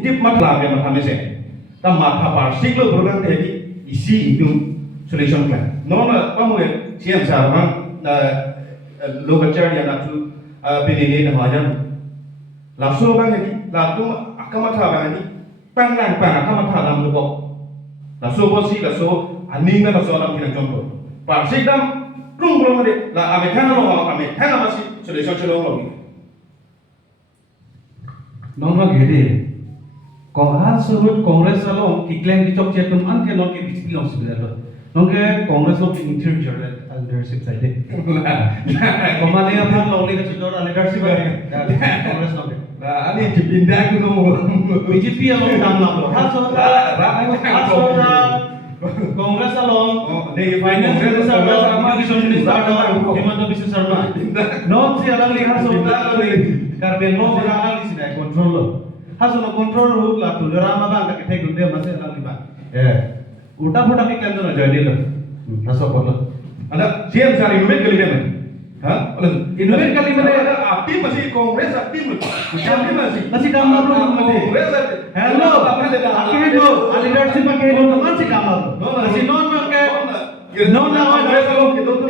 itip mat lah yang mah mese tam mat apa sih lo program tadi isi itu solution plan normal kamu ya siang sarman lo baca dia nak tu penini dah aja langsung bang ni lalu akamat bang ni panglang akamat dalam tu laso bosi laso aning na laso alam kinang jombo parsik dam rung belum ada la ame thang lo ame thang masih solution chelong lo non ma gede konghan surut kongres salong iklan di chok chetum an ke non ke bich pilong sibida lo non ke kongres lo pin interview leadership side komane aphan lo le ke chidor leadership kongres lo nah ini dipindah ke nomor BJP yang dalam lo Kongres along finance minister education minister Himanta Biswa Sarma non si alang lihat soal karben lo si alang di sini control lo hasil control lo lah tu drama bang tak kita gunde masih alang lima udah udah mikir tu jadi lo hasil apa ada siam sari numet kali mana Hah? Indonesia kali mana ada aktif masih kongres aktif masih dalam lo kongres hello akhirnya lo leadership akhirnya lo masih dalam masih non pakai non nama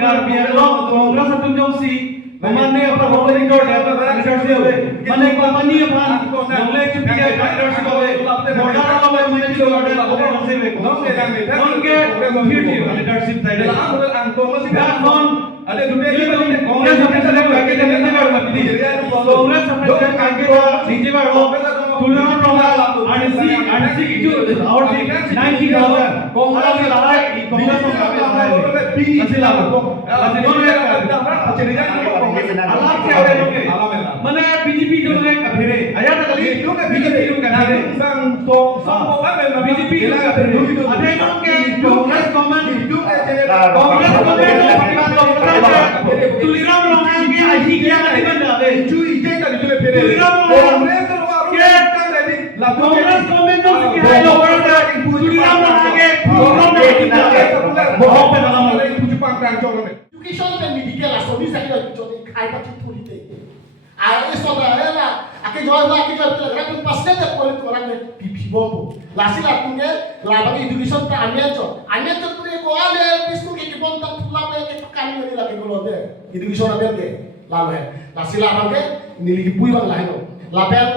karbian lo kongres satu jongsi mana apa holding door apa leadership mana company apa boleh cuti ya leadership apa modal apa mana itu order apa non ke leadership tadi non ada dunia kongres sampai selesai kaki dan ini baru mati kongres sampai selesai kaki dan ini baru tulang program RC itu our 90,000 kongres lalai kongres masih lama masih boleh alam siapa yang mana BJP itu yang kafir ayat kali BJP itu kafir BJP itu kafir ada yang ke kongres komen kongres tuliram longan ke haji kia kali benda cuy jangan ditulis pere tuliram longan ke la kongres komen tu si hai lo berda tuliram longan ke program dah kita bohong pada nama tujuh pangkang corong education dan media lah so bisa kita jadi kaya macam tu ni ayat saudara lah akhir jual rakun pasnya tak boleh orang ni pipi bombo lasilah tu ke lah bagi education tak anian tu punya koale bisku ke kebon tak pula ke kami ni lagi kalau deh education apa ke lalu lasilah bagi ni lagi pui bang lah itu lapel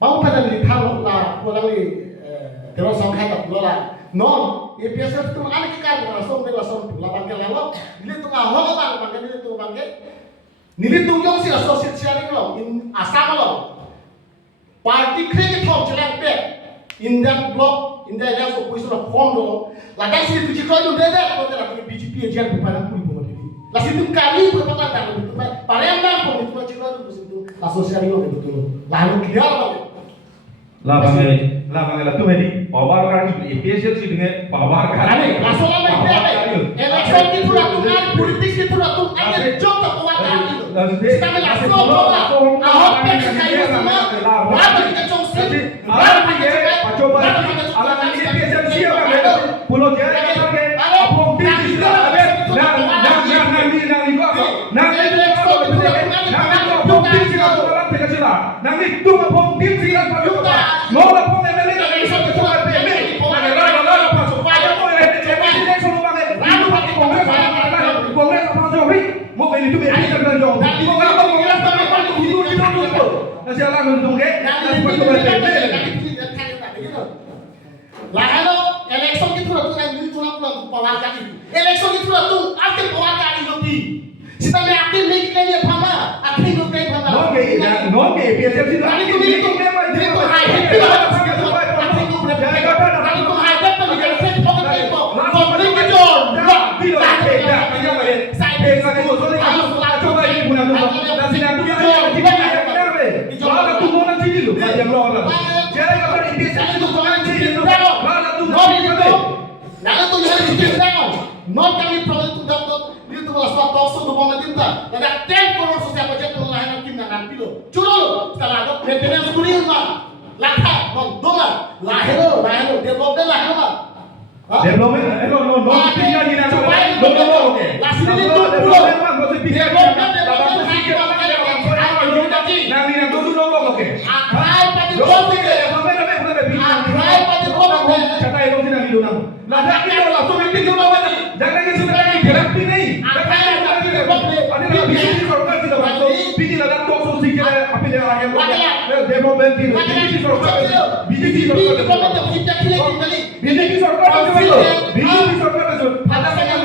mau pada ni thang lah orang ni terus sampai tak pula lah non ये पैसे तुम आने के कारण रास्ता में रास्ता लाभ के लाभ निले तुम ahoga bang bang निले तुम bang के निले तुम yang sih associate sharing lo in Assam lo party kriket thom jalan pe in that block in that area so position of form lo ladang sih tu cikau tu deh kau terlalu BJP aja bukan puri pun ini lah sih tu kali pun patah tak betul paremang pun itu cikau tu position tu associate sharing lo betul lalu dia lo Labangai la tu medi power card itu APSL sih dengan power card. Ane, langsung lama ini. Election itu ratusan, politik itu ratusan. Ane, jom tak kuat lagi. Sekarang langsung lah. Ahok pek kayu semua. Berapa kita congsi? Berapa kita cek? Berapa kita cek? Alang ini APSL sih apa? Pulau Jaya kan ke? Apong tim sih lah. Nang itu apong tim sih lah. Mau lah pong MLA nang iso ketua RPM. Mau ini tuh biasa kan jong. Mau apa mau kita sama apa tuh hidup itu. Nasi alang untung ke. Lah kalau election itu ratu yang itu pulang pewakan itu. Election itu ratu akhir pewakan itu di. Kita yakin nih kan dia pama, akhir itu kan pama. Oke, biasa sih. Itu high itu non kami produk itu dapat itu malah suatu tokso do mama tinta ada 10 crore sosial budget untuk layanan tim dan pilo curo setelah ada maintenance kurir mah lakha non dolar lahiro development lahiro mah development no tinggal di nasa no oke lasini itu pulo nang nang tu no oke akrai pati kopi akrai pati kopi kata itu tidak hidup nang lada kilo lah tu nanti tu lawan jangan kita sudah lagi terapi nih ada lagi bisnis sorga tidak masuk bisnis lada tu sosial kita apa dia akhir development ini bisnis sorga bisnis sorga ada sangat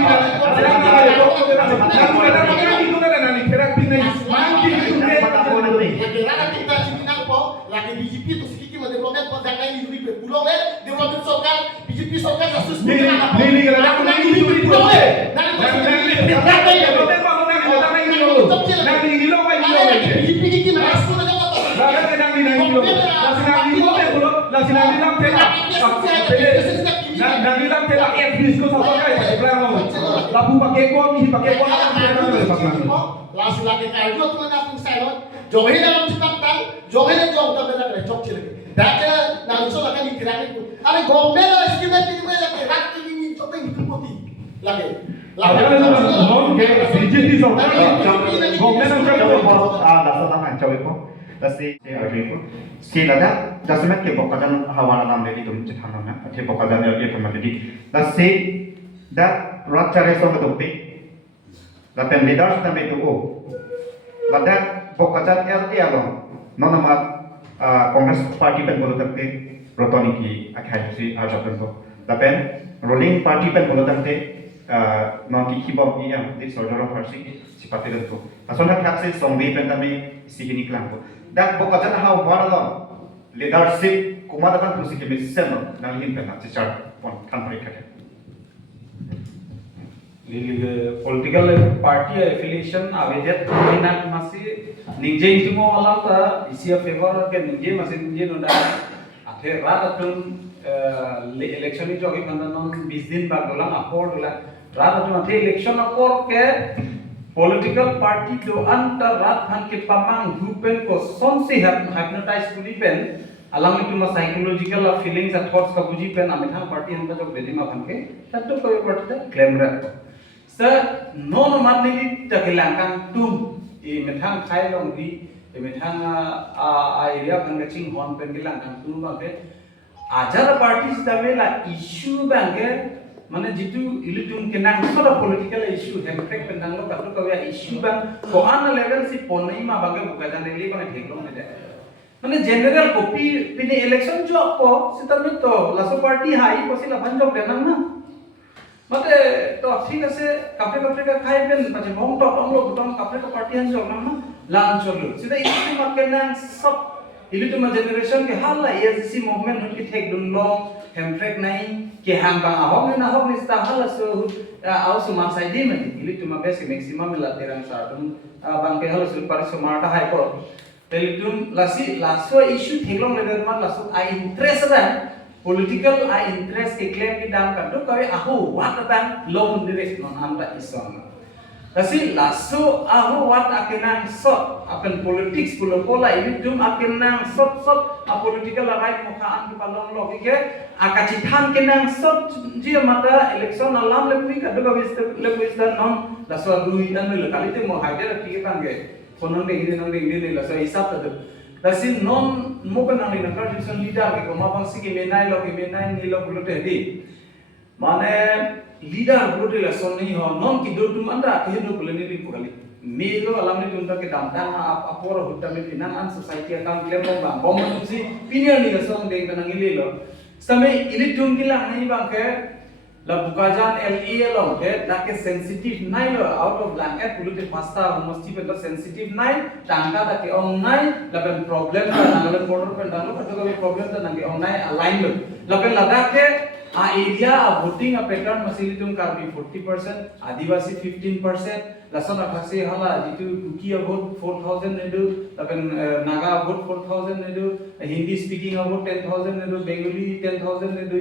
BJP itu sedikit mendevelopment program lain di pulau development sorkan BJP sorkan kasus labu pakai kuah langsung lagi kayu tuh nggak saya johin dalam ciptaan johin jauh tapi tak ada cok cilik dah langsung akan dikirakan itu ada gombel lah sekitar itu mereka kerak ini coba yang diputih lagi Congress party pen bolo takte rotoni ki akhai si aja pen to dapen ruling party pen bolo takte non ki kibo ki am di sojoro farsi si patile to asona khapse songbi pen tami sigini klang to dak bokatan how waralo leadership kumada kan tusi ke mesem nang hin pen si char pon kan parikha political party affiliation awedet inak masih ninje itu mau alam ta isia favor ke ninje masih ninje noda athe rat atun election itu agi kanda non 20 din bag dolang apor dolang rat atun athe election apor ke political party do anta rat han ke pamang hupen ko sonsi hypnotize kuli pen alam itu mas psychological feelings and thoughts ka buji pen amitha party han ka jog bedima kan ke tatto ko party ta claim rat sir no manni ni takilangkan tum i methang khai long di i methang area kan ching hon pen kilangkan tum ba ke ajar parties tamela issue bange mane jitu ilitum kenang sort political issue hemprek pendang lo katlo ka issue bang ko an level si ponai ma bange buka janeli bang theklo ne mane general copy pini election jo ko sitamit to laso party hai ko sila banjok denang na mate to ঠিক আছে কাপড়ে কাপড়ে খাই পেন পাছে বং টপ আমলো বটম কাপড়ে কা পার্টি হন জগ না লান চলো সিধা ইসি মার্কেট না সব ইলি তো জেনারেশন के हाल एससी मूवमेंट हन के टेक दुन लो हेमफ्रेक नहीं के हम बा हो ना हो निस्ता हाल सो आउ सो मा साइड में इली तो बेस मैक्सिमम ला तेरंग साटन बांग के हाल सो पारिसो मारटा हाई पर Telitum lasi laso isu thelong leder man laso a interest dan political a interest ke claim ki dam kan do kami ahu wat tan long direct non anta isong. Lasi laso ahu wat akenang sot akan politics pulo pola ini tum akenang sot a political right mukhaan ki palong logike akachithan kenang sot jia mata election alam lebih kado lebih non laso rui dan le kalite mo haide ki kan ge konon nang ding la sa hisap ta lasin non mo kan nang na tradition leader ke ma bang si ke menai ni lo bulo te di mane leader bulo la son ni ho non ki do tum anda ke do bulo ni ri pukali me lo alam ni tum ta ke dam dam apor hutta me pinan an society akam klem bang bom si pinier ni la son ding nang ile lo sampai ini tum kila nahi bang ke la bukajan LE long ke take sensitive nai lo out of blanket pulute pasta mesti pe sensitive nai tangka take ong nai la pen problem ta nangale border pe dalo kato ke problem ta nangi ong nai align lo la pen ladakh ke a area a voting a pattern masili tum karbi 40% adivasi 15% lason akhase hala jitu kuki a vote 4000 nedu la pen naga vote 4000 nedu hindi speaking a vote 10000 nedu bengali 10000 nedu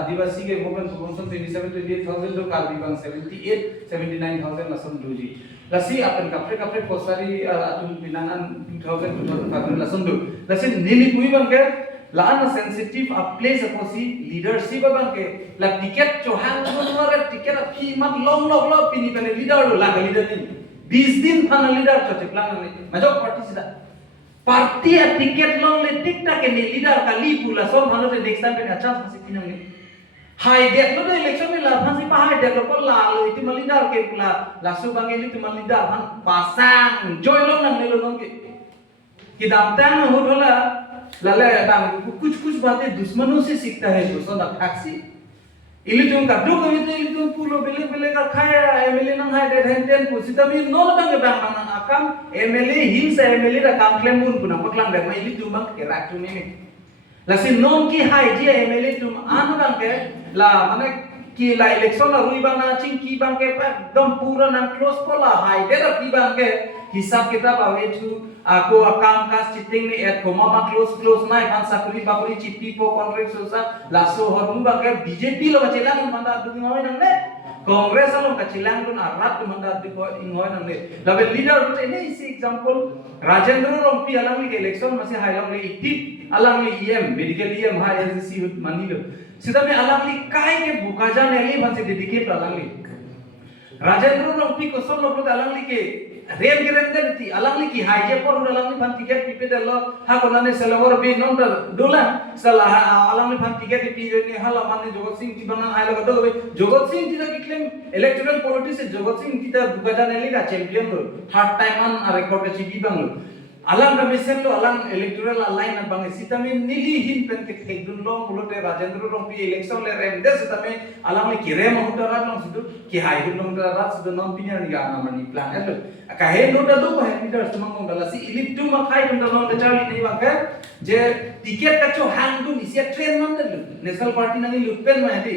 adivasi ke vote 27 28000 do karbi bang 78 79000 lason duji lasi akan kapre posari atum binangan 2000 lason do lasi nili kui bang ke laan sensitive a place a posi leadership bang ke la ticket cho hang no ticket a phi mat long pini pene leader lo la leader ni 20 din phana leader cho cheplang ni majok party sida party a ticket long le tikta ke ni leader ka li pula so mano te next time pe acha masi pinang ni hai det lo election ni la phan si pa hai det lo ko la lo itu mal leader ke pula la su bang ini tu mal leader phan pasang joy long nang le lo nong ki dam tang ho thola lale bang कुछ बातें दुश्मनों से सीखता है दोस्तों ना टैक्सी इली तुम का दो कभी तो इली तुम पूलो बेले का खाया एमएलए नंग हाय डेट हेंटेन पुसिता मी नो ना बंगे bang nang akam एमएलए हिल से एमएलए रा काम क्लेम मुन पुना पकlang दे मैं इली तुम बंग के राख तुम ने लसी नोन की हाय जी एमएलए तुम आन बंग के ला माने कि ला इलेक्शन ला रुई बंग ना चिंग की बंग के एकदम पूरा नंग क्लोज पोला हाय दे रा की बंग के हिसाब किताब आवे छु aku akam kas chiting ni et koma ma close nai pan sakuri bakuri chipi po contract sosa laso hormu bang ke BJP lo macelang manda du ngoi nang le Congress lo kacilang tun arat tu manda du ko ngoi nang le labe leader tu ini isi example Rajendra Rompi alang li election masih hai lang li itip alang li EM medical EM ha SC mani lo sida me alang li kai ke bukajan eli masih dedicate alang li Rajendra Rompi ko so lo alang li ke rail के अंदर थी अलग लिखी हाईजे पर अलग में fun ticket पीपे दलो हा कोना ने सेलवर बे नंबर डोला सला अलग में फन टिकट पी ने हाला माने जगत सिंह की बना आइलो गदो जगत सिंह की की क्लेम इलेक्टोरल पॉलिटिक्स से जगत सिंह की ता बुका जाने लेगा चैंपियन लो थर्ड टाइम ऑन रिकॉर्ड के चिपी बांग alang ka mesen lo alang electoral align na bang sitame nili hin pen ke thekdun long bulote Rajendra Rompi election le rem des sitame alang le kirem hutara long sidu ki hai dun long tara sidu non pinya ni ga na mani plan elo ka he no da do ba he leaders tumang ngala si ilit tu ma khai dun long le chali nei bang ke je ticket ka cho hang dun isia train man de national party nang lupen ma hedi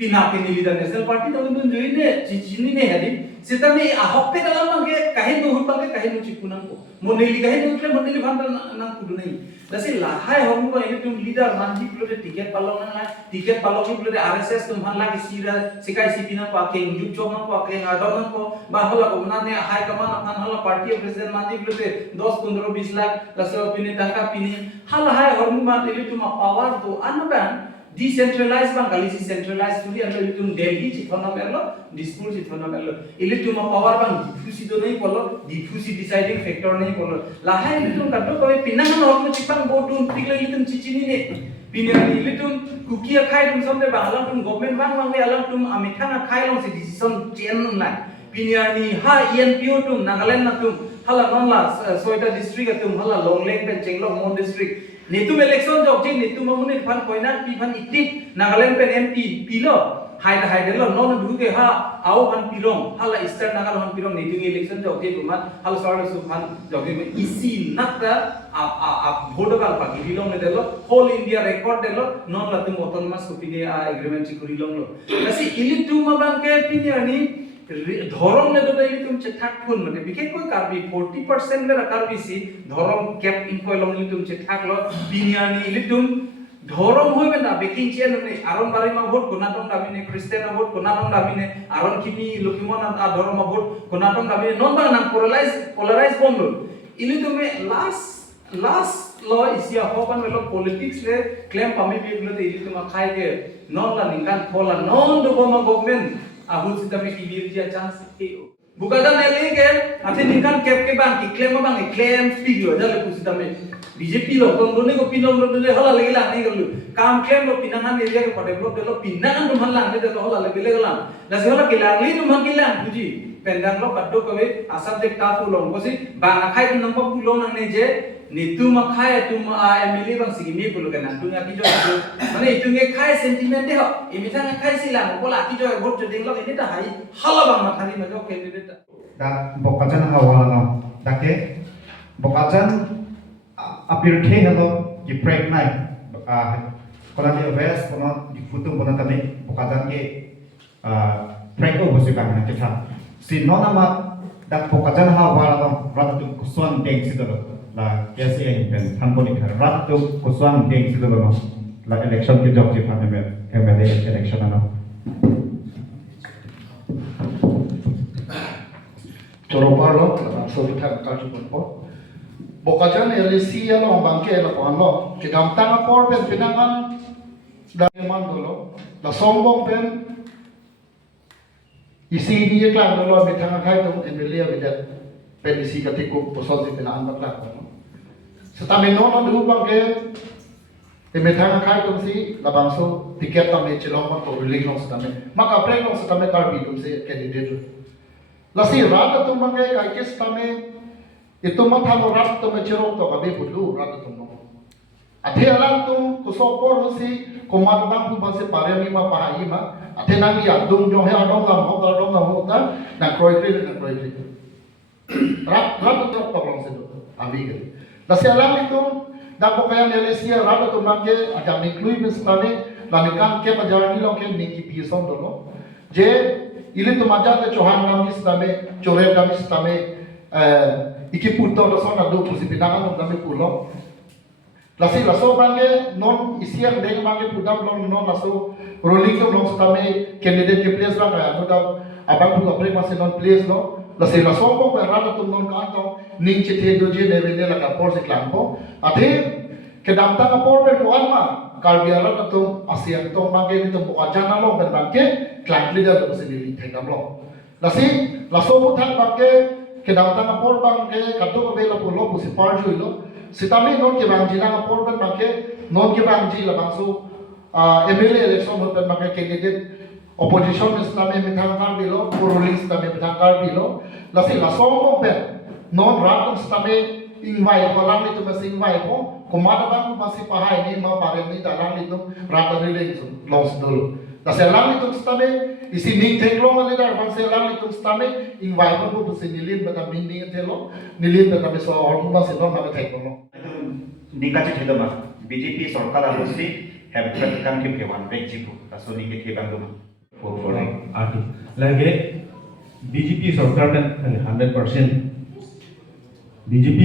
pina pini leader national party dun dun joine chichini ne hedi sitame ahok te dalam bang ke kahin no hut bang ke kahin no chipunan ko moneli kahin no kle moneli bhanda nang kudu nei lasi lahai homu ba ini tum leader manji pulo ticket palong nang la ticket palong ki pulo RSS tum han lagi sira sikai sipina pa ke juk chok ma pa ke adon ko ba hola ko na ne high command han hala party president manji pulo 10 15 20 lakh lasi opini taka pini hala hai homu ma dili tum power to anban decentralized bang kali centralized tuli alo itum Delhi chithona merlo dispute chithona merlo ili tuma power bang diffusi do nahi polo diffusi deciding factor nahi polo lahai itum kaddo koi pinang no hokmu chipang bodun tiglo itum chichini ne pinang itum kukia khai tum somde bang alam tum government bang alam tum amithana khai long se decision chain lai pinani ha ENPO tum Nagaland na tum hala nonla soita district tum hala Longleng pen Chenglong Mon district Nitum election jok jing nitum mamuni fan koinan pi fan itip Nagaland pen MP pilo haida lo non duge ha au fan pilong hala Eastern Nagal fan pilong nitum election jok jing kuman hala sarle su fan jok jing isi nakta a vodagal pa gilong ne delo whole India record delo non latum autonomous kopine agreement chi kurilong lo kasi ilitum mabang ke pinyani ধরম নে তো ইলি তুম চে থাক ফুন মানে বিকে কই কারবি 40% মেরা কারবি সি ধরম ক্যাপ ইনকয়লম ইলি তুম চে থাকলো বিনিয়ানি ইলি তুম ধরম হইবে না বেকিং চেন নে আরন বারি মা ভোট কোনাটম দাবিনে খ্রিস্টান ভোট কোনাটম দাবিনে আরন কিমি লকিমন আ ধরম ভোট কোনাটম দাবিনে নন বাং নাম পোলারাইজ বন্ধ ইলি তুমি লাস্ট ল ইসিয়া হপান মেলো politics le claim pami biblo te ili tuma khai ke non la ningan thola non do boma government ahu sita me kilir dia chance ke bukaga ne le ke ate ningan kep ke bang ki claim biglo jale pusita me BJP lo ton doni ko pinom lo le hala le la ni galu kam claim lo pinangan ne le ko develop de lo pinangan dum hala ne de lo hala le bele galam la se hala kilang li dum hakilang buji pendang lo kaddo kowe asam de ka pulong ko si ba khai dum nang ko pulong nang ne je ni tu makai tu emili bang sigi mi pulu kan tu ngaki jo mana itu ngekai sentiment deh ini tang ngekai silang bola ki jo vote to ding lo ini ta hai hala bang ma thari ma jo candidate da bokajan hawala no dake bokajan apir the hello ki prek nai kola ni west kono di futu kono tame bokajan ke prek ko bosi bang na ketha si nona ma da bokajan hawala no rata tu kusuan deng sidolo la KSA pen thanboni khar rat to kusuan deng sidolo no la election ke jok ji phane me MLA election no Coropar lo, so kita kalju pun. Bokajan LC lo bangke lo pohon lo, kita tang apor pen pinangan dari man dulu, la sombong pen isi dia kelar dulu bitang kai tu MLA bidat pen isi katiku posol si pinangan bakla. Setami non dulu bangke Emetang kai tu si labang so tiket tamme celong man to release lo setami, maka prek lo setami karbi tu si candidate. Lasi rata tu mangai kai kes tame itu matha lo rat tu mecerok to kabe pulu rata tu no athe alang tu kusopor si komad bang tu bang se pare mi ma pahai ma athe nang ya dung jong he adong lam ho ta na kroi kri rat tu to long se do abi ge lasi alang itu dak pokaya nelesia rata tu mangai ajang niklui bis tame lanikan ke pajarni lo ke niki bison do no je ili tu maja te Chauhan nam ki stame chore nam ki stame iki puto lo sona do pusi pinangan nam dame pulo lasi laso bange non isian deng bange pudam long non laso rolling to long stame candidate ke place bang ya no abang pu apre mas non place no lasi laso ko pe rata tu non kanto ning che the do je ne vene la ka por se klampo ate ke damta ka por pe ko alma karbiara na tu asian tong bange ni tu bukajana lo ben bange klang leader tu sendiri thengam lo lasi laso puthang bange ke damta ka por bange katu ko bela pulo pusi par juilo sitami non ke bang jina ka por ben bange non ke bang ji la bangsu MLA election hot ben bange candidate opposition islami mithang kar bilo ruling islami mithang kar bilo lasi laso ko ben non ratum islami invite ko lang itu masih invite ko kumada bang masih pahai ni ma pare ni dalang itu rata relate los dulu da selang itu stame isi ning theklo mali dar bang selang itu stame invite ko bu sinilin bata mini thelo nilin bata so ormu ba se don ma theklo no nikachi thelo ma BJP sarkar alusi have kan ke kewan bejibu asuni ke thebang dum for arti lagi BJP सरकार ने 100% BJP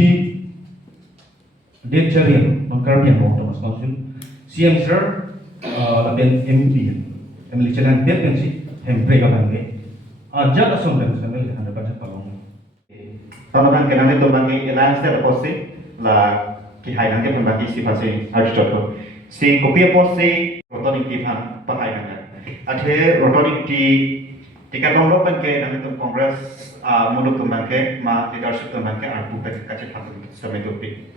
date चरियन मंकर भी हम तो मस्काउंसिल CM sir लाबेन MP MLA चलन date Pence हम प्रेगा बंगे आजाद असम में MLA 100% पालों kalau kan kenang itu bagi alliance ter posi la ki hai nang ke bagi si pasi harus jodoh si kopi posi rotonik ki phan pakai nang athe rotonik ki tiga nomor kan ke nang itu kongres muluk tumbang ke ma leadership tumbang ke arbu ke kacit phan sampai topi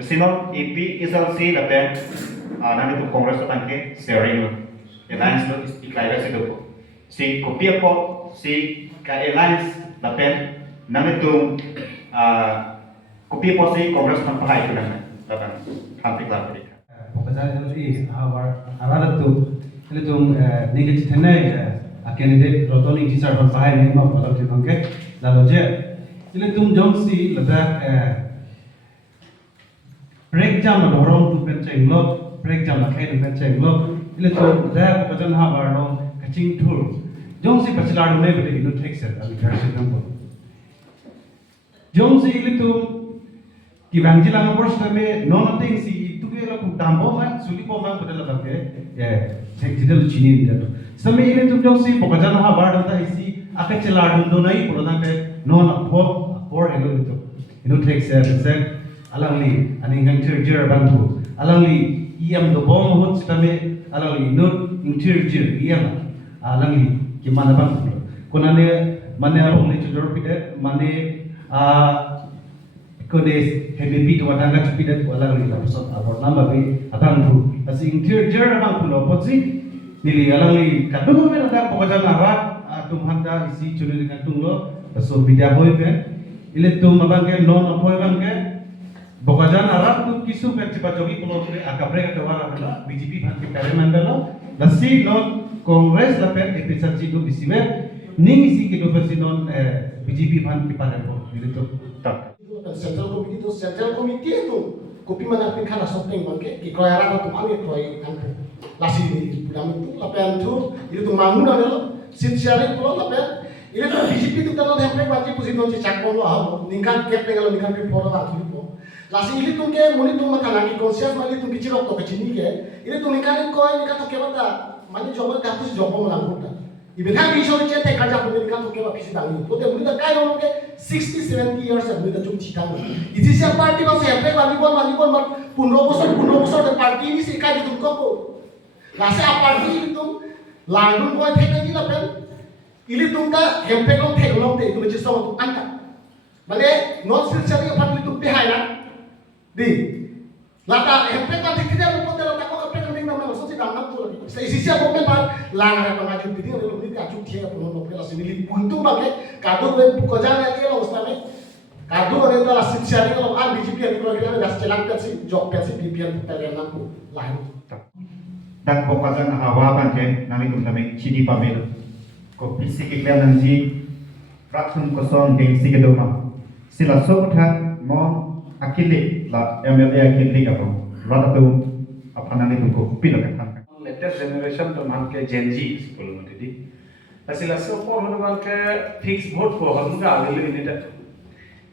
Sinon EP isal si lapen nang itu kongres tumbang ke sharing alliance lo iklaiba si dopo si kopi po si ka alliance lapen nang itu kopi po si kongres tan pakai tu nang lapen hampir lapen Bokajan LC hawar arada tu ile tum negative thene candidate rotoni teacher ban pahay ne ma pala ti bangke lalo je ile tum jongsi lada break jam na horon tu pen cheng lo break jam na khai tu pen cheng lo ile tum da bokajan hawar lo kaching thur jong si bachelor ne bete inu tek ser ali karse kampo jong si ilitum ki bangjila no bors tame non thing si tuge la ku tambo man suli po man bete la ke tek jidel chini dito same ilitum jong si pokajana ha bar danta isi akachela dundo nai purana ke non for elo dito inu tek ser alangli ani ngangtir bantu alangli iam do bom hot sitame alangli not interior iam alangli ki mana bang konane mane abong le chudor pide mane kode hebi to wadanga chupide alangli la person abor namba be abang tu as interior abang pulo potsi nili alangli kadu me ada pokajan arat tumhanda isi chunuri kantunglo so bidia hoy pe ile tum abang ke non apoy bang ke Bokajan Arab tu kisu kan cepat jogi pulau tu akabre kata wara bela BJP bhanti kare mandalo lasi non Kongres la pen episode jidu bisiwe ning isi kidu versi non BJP bhanti pada po gitu tak Central Committee itu kopi mana pun kana something bangke ki kroyara tu ange kroy kan lasi budam itu lapen tu itu mamun ada sinsiari pulau lapen ini tu BJP tu kalau hempe baci pusi non cicak polo ha ningkan kep dengan ningkan pi polo ha tu lasi ili tungke muni tung makana ki konsias mali tung kicirok to kecini ke ini tung ningkan ko ini kata kebata mani jobo ta pusi jobo melangkuta ibe kan iso che te kaja pun ningkan to keba pisi dangi pote muni ta kai no ke 60 70 years muni ta chung chitang isi sia party ba se pe mali kon puno bosor de party ini si kai tung ko lasi a party ini tung langun ko te kanila pen ili tung ta hempe kon te long te itu je so tung anta mane non sincerely party tung behind di lata hempe kan dikira lupa dalam takut apa yang nama maksud si dalam tu lagi saya isi siapa pun pan langar apa ngaju di sini lalu ini kacung dia pun nopo kelas ini buntu pakai kado bukan lagi kalau ustame kado ada itu lah sinsiari kalau BJP yang program dah selang versi job versi BPN putera lampu lain dan pokazan hawa banjir nami kami cini pamil ko pisi keklian nanti ratun kosong deng sikedoma sila sokothan non akili la MLA akili ka pun rata tu apa nani tu ko pilo ka tan latest generation to man ke Gen Z school में दीदी असला सो को हम लोग के fix vote को हम का आगे ले नहीं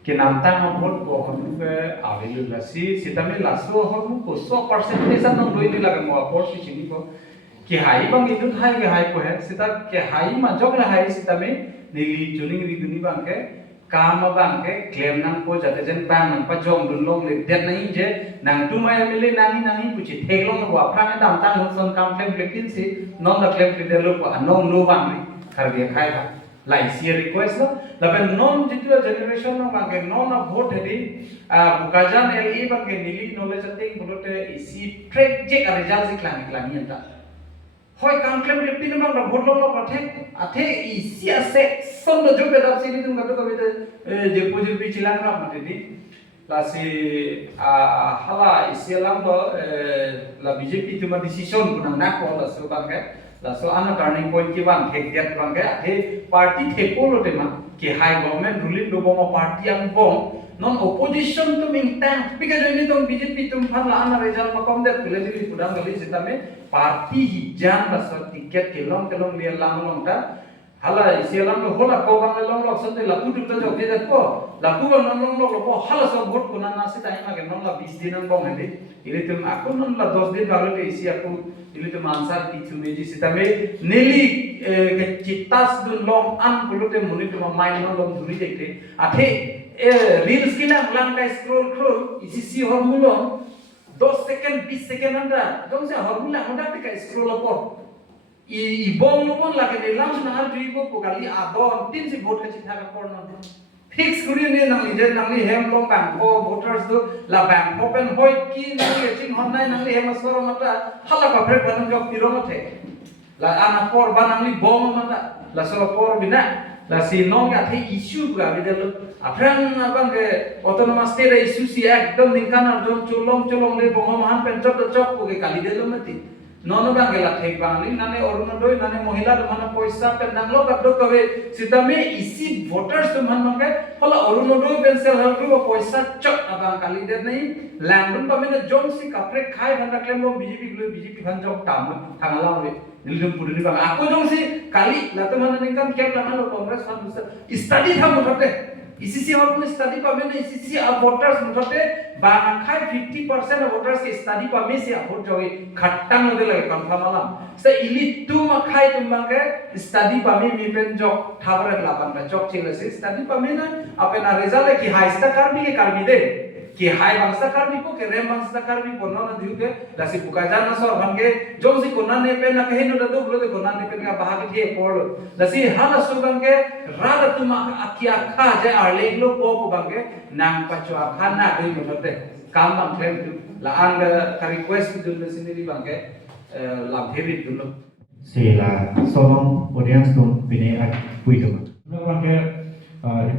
के नामता हम वोट को हम के आगे ले लसी सीता में लासो हम को 100% ऐसा नम रोई नहीं लगा मो वोट की चिनी को कि हाई बंग इदु हाई के हाई को है सीता के हाई मा जोग ले हाई सीता में नीली चुनिंग री दुनी बंग के काम bang ke claim nang ko jate jen bang nang pa jong dun long le det nahi je nang tu mai mile nahi puchi thek long wa prang dam tang hon son kam claim lekin si non da claim de lo ko non no bang ni khar ge khai ba lai si request lo la ben non jitu generation no bang ke non of vote hedi bukajan le bang ke nili knowledge ating bolote isi track je ka result siklang enta hoi kam claim le pin bang da vote long lo pathek athe isi ase son do jobe da sini tum gato kabite je pujil pi chilang ra mate di la si hala isi lam do la BJP tu ma decision kunang na ko la so bang ke la so ana turning point ki ban thek get bang ke athe party theko lo te ma ki high government ruling do bom party ang bom non opposition to ming tang because ini tum BJP tum phan la ana result ma kom det kule di pudang gali sita me party hijan la so ticket kelong le lang ta hala isialam lo hola ko bang long lo sate la putu ta jok de ko la ku bang long lo ko hala so vote ko na si ta ma ke non la 20 din bang hedi ile tum akun non la 10 din balo te isi aku ile tum ansar ti chume ji sita me neli ke chitas dun long an kulote muni tum mai non long duri jekte athe reels kina lang ka scroll isi si hormulo 2 second 20 second anda dong se hormula anda te ka scroll apor ibong lumon lagi ni lang na har juibo ko kali adon tin si vote ka chitha ka porno fix kuri ne nang li nang li hem long bang ko voters do la bang open hoi ki nang li chin hon nai nang li hem soro mata hala ka pret banam jok tiro mate la ana por banang li bom mata la soro por bina la si nong ya the issue ga bidel aprang abang ke autonomous state issue si ekdom ningkana jom cholong le bom man pen chop ko ke kali delo mati nono bang gela thek bang li nane orunodoi nane mohila mana poisa pen nanglo gaddo kabe sitame isi voters to man mangke hola orunodoi pen sel halru poisa chok abang kali der nei landun pamene jom si kapre khai banda claim BJP bhan jok tam thangala we nilidum pudini bang aku jong si kali latu mana nih kan kem lama lo kongres fan study tham mutate ICC और को study pa में ICC voters mutate bang khai 50% of voters के study pa में से vote jogi खट्टा मुदे लगे confirm वाला से इली तू मा khai तुम बांगे study pa में मी पेन जॉब थावर लापन में जॉब चिंग से study pa में ना अपने ना result की हाई स्टा कर भी दे कि हाई बंगसा कर भी को के रेम बंगसा कर भी को ना दिउ के लासी बुका जाना सर भंगे जो सी को ना ने पे ना कहे न दो बोले को ना ने पे का बाहा के पोड़ लासी हाल असु बंगे रात तुम अकिया खा जे आले लो पो को बंगे नांग पचवा खाना दे मते काम बंग ट्रेन ला आंग का रिक्वेस्ट दुल में सिनेरी बंगे ला धेरी दुल Sila solong audience dun pini ak puito. Memang ke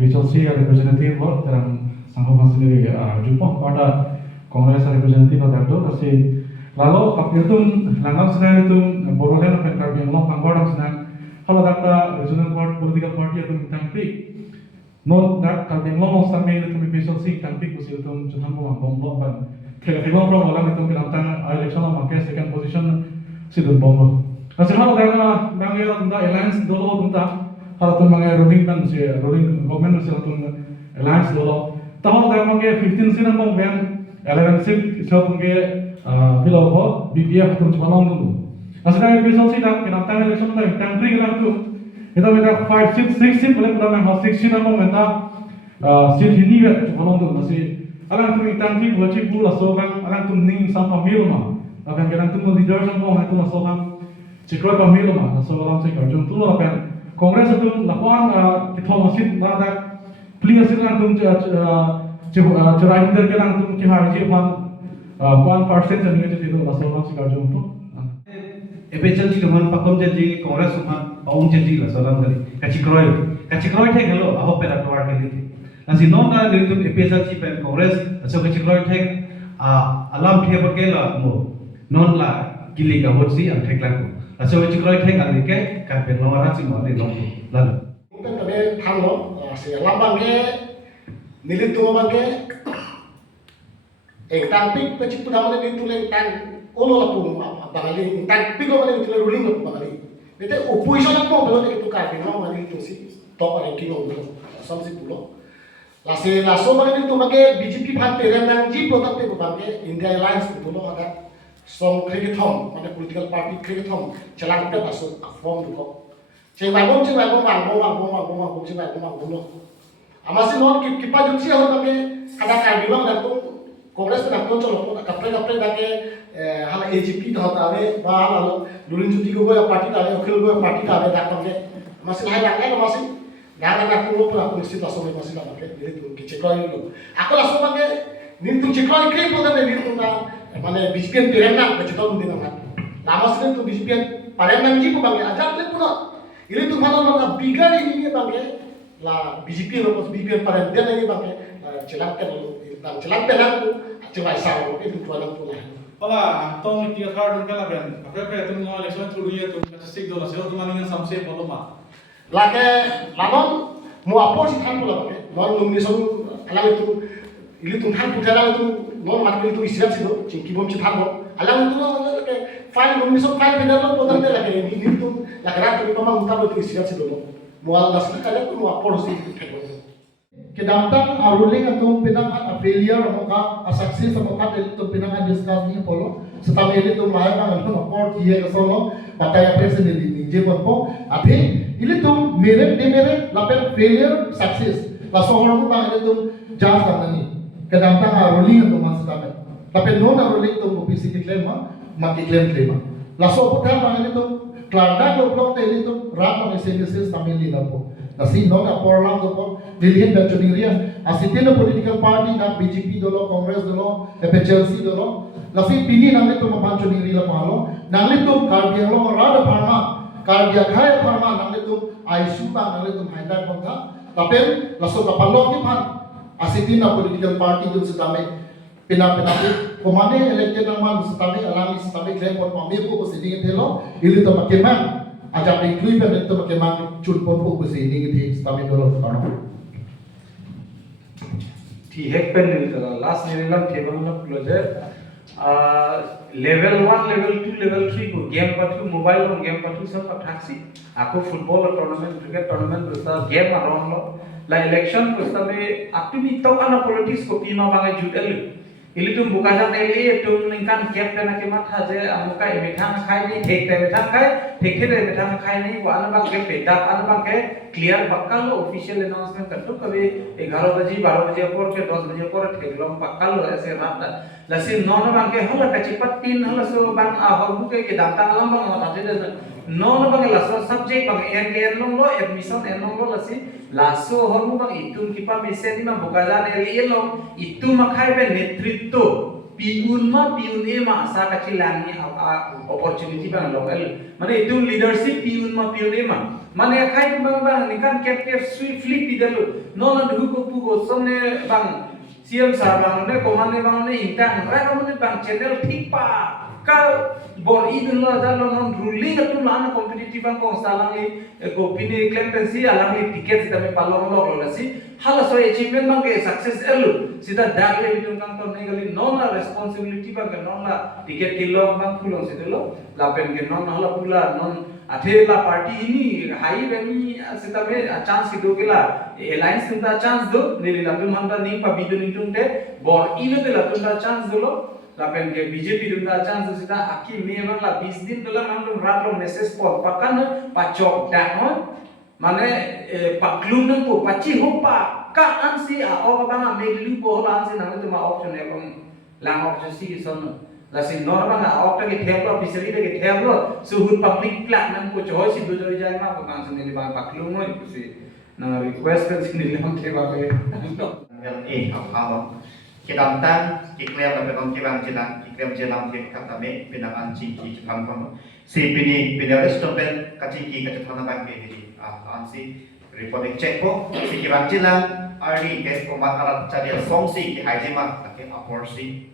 BCC representative lo terang sanggup sendiri jumpa pada kongres representative atau itu kasi lalu kapir tu langgam senang itu borolen apa yang kami mau panggoran senang kalau data regional board political party atau tangpi not that kami mau sampai itu BCC tangpi kusi itu jangan mau ngomong pan kalau pro orang itu bilang election makai second position sidul bombo. Kasi kalau data bangga tentang alliance dulu tentang kalau tu mengenai ruling kan si ruling government si tu alliance dulu. Tahun dah mengenai 15 sih nampung ben 11 sih so mengenai bilo ho BPF tu cuma long dulu. Asalnya bisa sih dah kena tanya election dah country kena tu. Itu mereka 5 6 sih boleh kita mengenai 6 sih nampung mereka sih ini cuma long dulu masih. Alang tu country boleh cip pula so kan alang tu ning sama mil mah. Akan kena tu leader sama itu masuk kan cikro pemilu mah. So alang sih kerja tu lah kan. Kongres itu lakukan kita masih ada clear sih kan tuh cerai inter kan tuh kita harus pan 1% jadi itu langsung masih kerja untuk. Epejan ji luman pakom jadi kongres luman paung jadi lah soalan dari kacikroy tek hello aho pera tuar kali nasi non kan dari tuh epejan ji pen kongres so kacikroy tek alam dia berkela mo non lah gili ka hot si ang tek laku so kacikroy tek ang dike kan pen lo orang si mo ni long lalu mungkin kami tanglo si lambang ke nilit tu bangke tampik pecik tu namanya nilit tu tang olo la tu bangali tang pigo mana itu ruling la bangali bete opposition la pon belo itu ka ke no mani itu si top ranking of Assam si pulo la se la so mani itu make BJP phan tere nang ji protak te bangke India Alliance pulo ada song cricket home mana political party cricket home chalang ta aso form du ko cheng bai bom lo amasi non kipa jutsi ho make kada ka bilang da tu kongres na to cholo kapre dake hala AGP ta hota ave ba hala lurin juti ko ya party ta ave khil ko party ta ave dakam ke masih hai dak na masih gana na ko pura ko isi ta so me masih na ke dire tu ke chekoi lo ako la so bange nin tu chekoi kre ko da nin tu na mane BJP terena ke chito mun dinga na masih tu BJP parena ji ko bange ajak le pura ile tu mana na bigger ini bange la BJP lo pos BJP parena dia ni bange chelang ke lo chelang pe lang tu cewa sao itu tuan tu lah. Pala tong tiga card kan lagen. Apa tu mau election tu dia tu macam sik dolar sel tu mana yang samse polo mah. Lagi lawan mau apa sih kan pula pakai. Non nomination alam itu ili tu kan putar alam itu non mat itu isiap sih tu cingki bom cipta bom. Alam itu lagi file nomination file benar lo podan deh lagi ini tu lagi rat tu memang mutar itu isiap sih tu. Mau alas kalian tu mau apa sih tu. Kedamtan ruling atau pinangan failure atau success atau itu pinangan discuss ni polo setelah itu mahal kan itu report dia ke sono pakai apa sih ni je pun api ini tu merit lapel failure success langsung orang tu bang itu judge kan ni kedamtan ruling atau masih tak tapi non ruling tu OPC claim maki claim langsung putar bang itu kelanda goblok itu rat bang services tamil ni lampu nasi non aporlam tu pun dilihat dan curiga asitin political party dan BJP dulu Congress dulu FHLC dulu nasi pini nanti tu memang curiga lah malo nanti tu kardia lo rada pharma kardia kaya pharma nanti tu ICU nanti tu Hyundai pun tapi langsung kapan lo ni pan asitin political party tu sedang pinap komande elected nama sedang alami sedang claim pun pamir ko sedih itu lo ini tu macam ajak include dan itu bagaimana culpon fokus ini gitu kami dulu karena di hek pen ni last ni lam table lam closer level 1, level 2, level 3 को game patu mobile और game patu सब अठासी aku football tournament cricket tournament bersta game arong lo la election bersta be aktivitas tau ana politics ko pima bangai judel ili tum buka jam eli tum lingkan captain ke matha je amuka e bethang khai ni thek te bethang khai thek the bethang khai ni ko ana bang ke peta ana bang ke clear bakkal official announcement करतो कभी 11 बजे 12 बजे और के 10 बजे और ठेकलम bakkal ऐसे रात lasi non bang ke hala kacipat tin hala so bang ahor buke ke datang alam bang mati dan non bang laso subject bang en long lo admission en long lo lasi laso hor bang itum kipa mesen ni bang bukajan el long itu makai be netritto piun e ma asa kacilani opportunity bang long el mane itu leadership piun e ma mane khai bang nikan captive swiftly pidelu non du ko pugo somne bang siam sabang ne komane bang ne intang ra bang ne bang channel thik pa ka bor idun lo jan lo non ruling atum lan competitive bang ko salang li ko pini clemency alang li ticket sita me palong lo lo si hala so achievement bang ke success elu sita dag le bidun kang to ne gali non la responsibility bang non la ticket kilo bang pulong sita lo la pen ke non hala pula non athela party ini hai bani sita me chance ki do gela alliance tunta chance do nili la tum handa ning pa bidun intung te bor ino de la tunta chance do lo lapen ke BJP tunta chance sita aki me bang la 20 din dola mandum ratlo message pot pakan pachok dang mane paklum nang ko pachi hopa ka ansi a o bang meglu ko la ansi nang tu ma option e bang lang option si son lasi normal na awak ke theblo fishery ke theblo suhut public plat nang ko choy si do joi jai ma ko kan sene ni bang paklum moi si na request kan sini lam ke ba ke LAเอาkita tan iklim dan penong kibang jilang iklim jilang ke katame pinang anci ki jepang kono si pini pinares topen kaci ki kacatana bang ke di ansi reporting check ko si kibang jilang ari ke ko makarat cari songsi ki haijima ke aporsi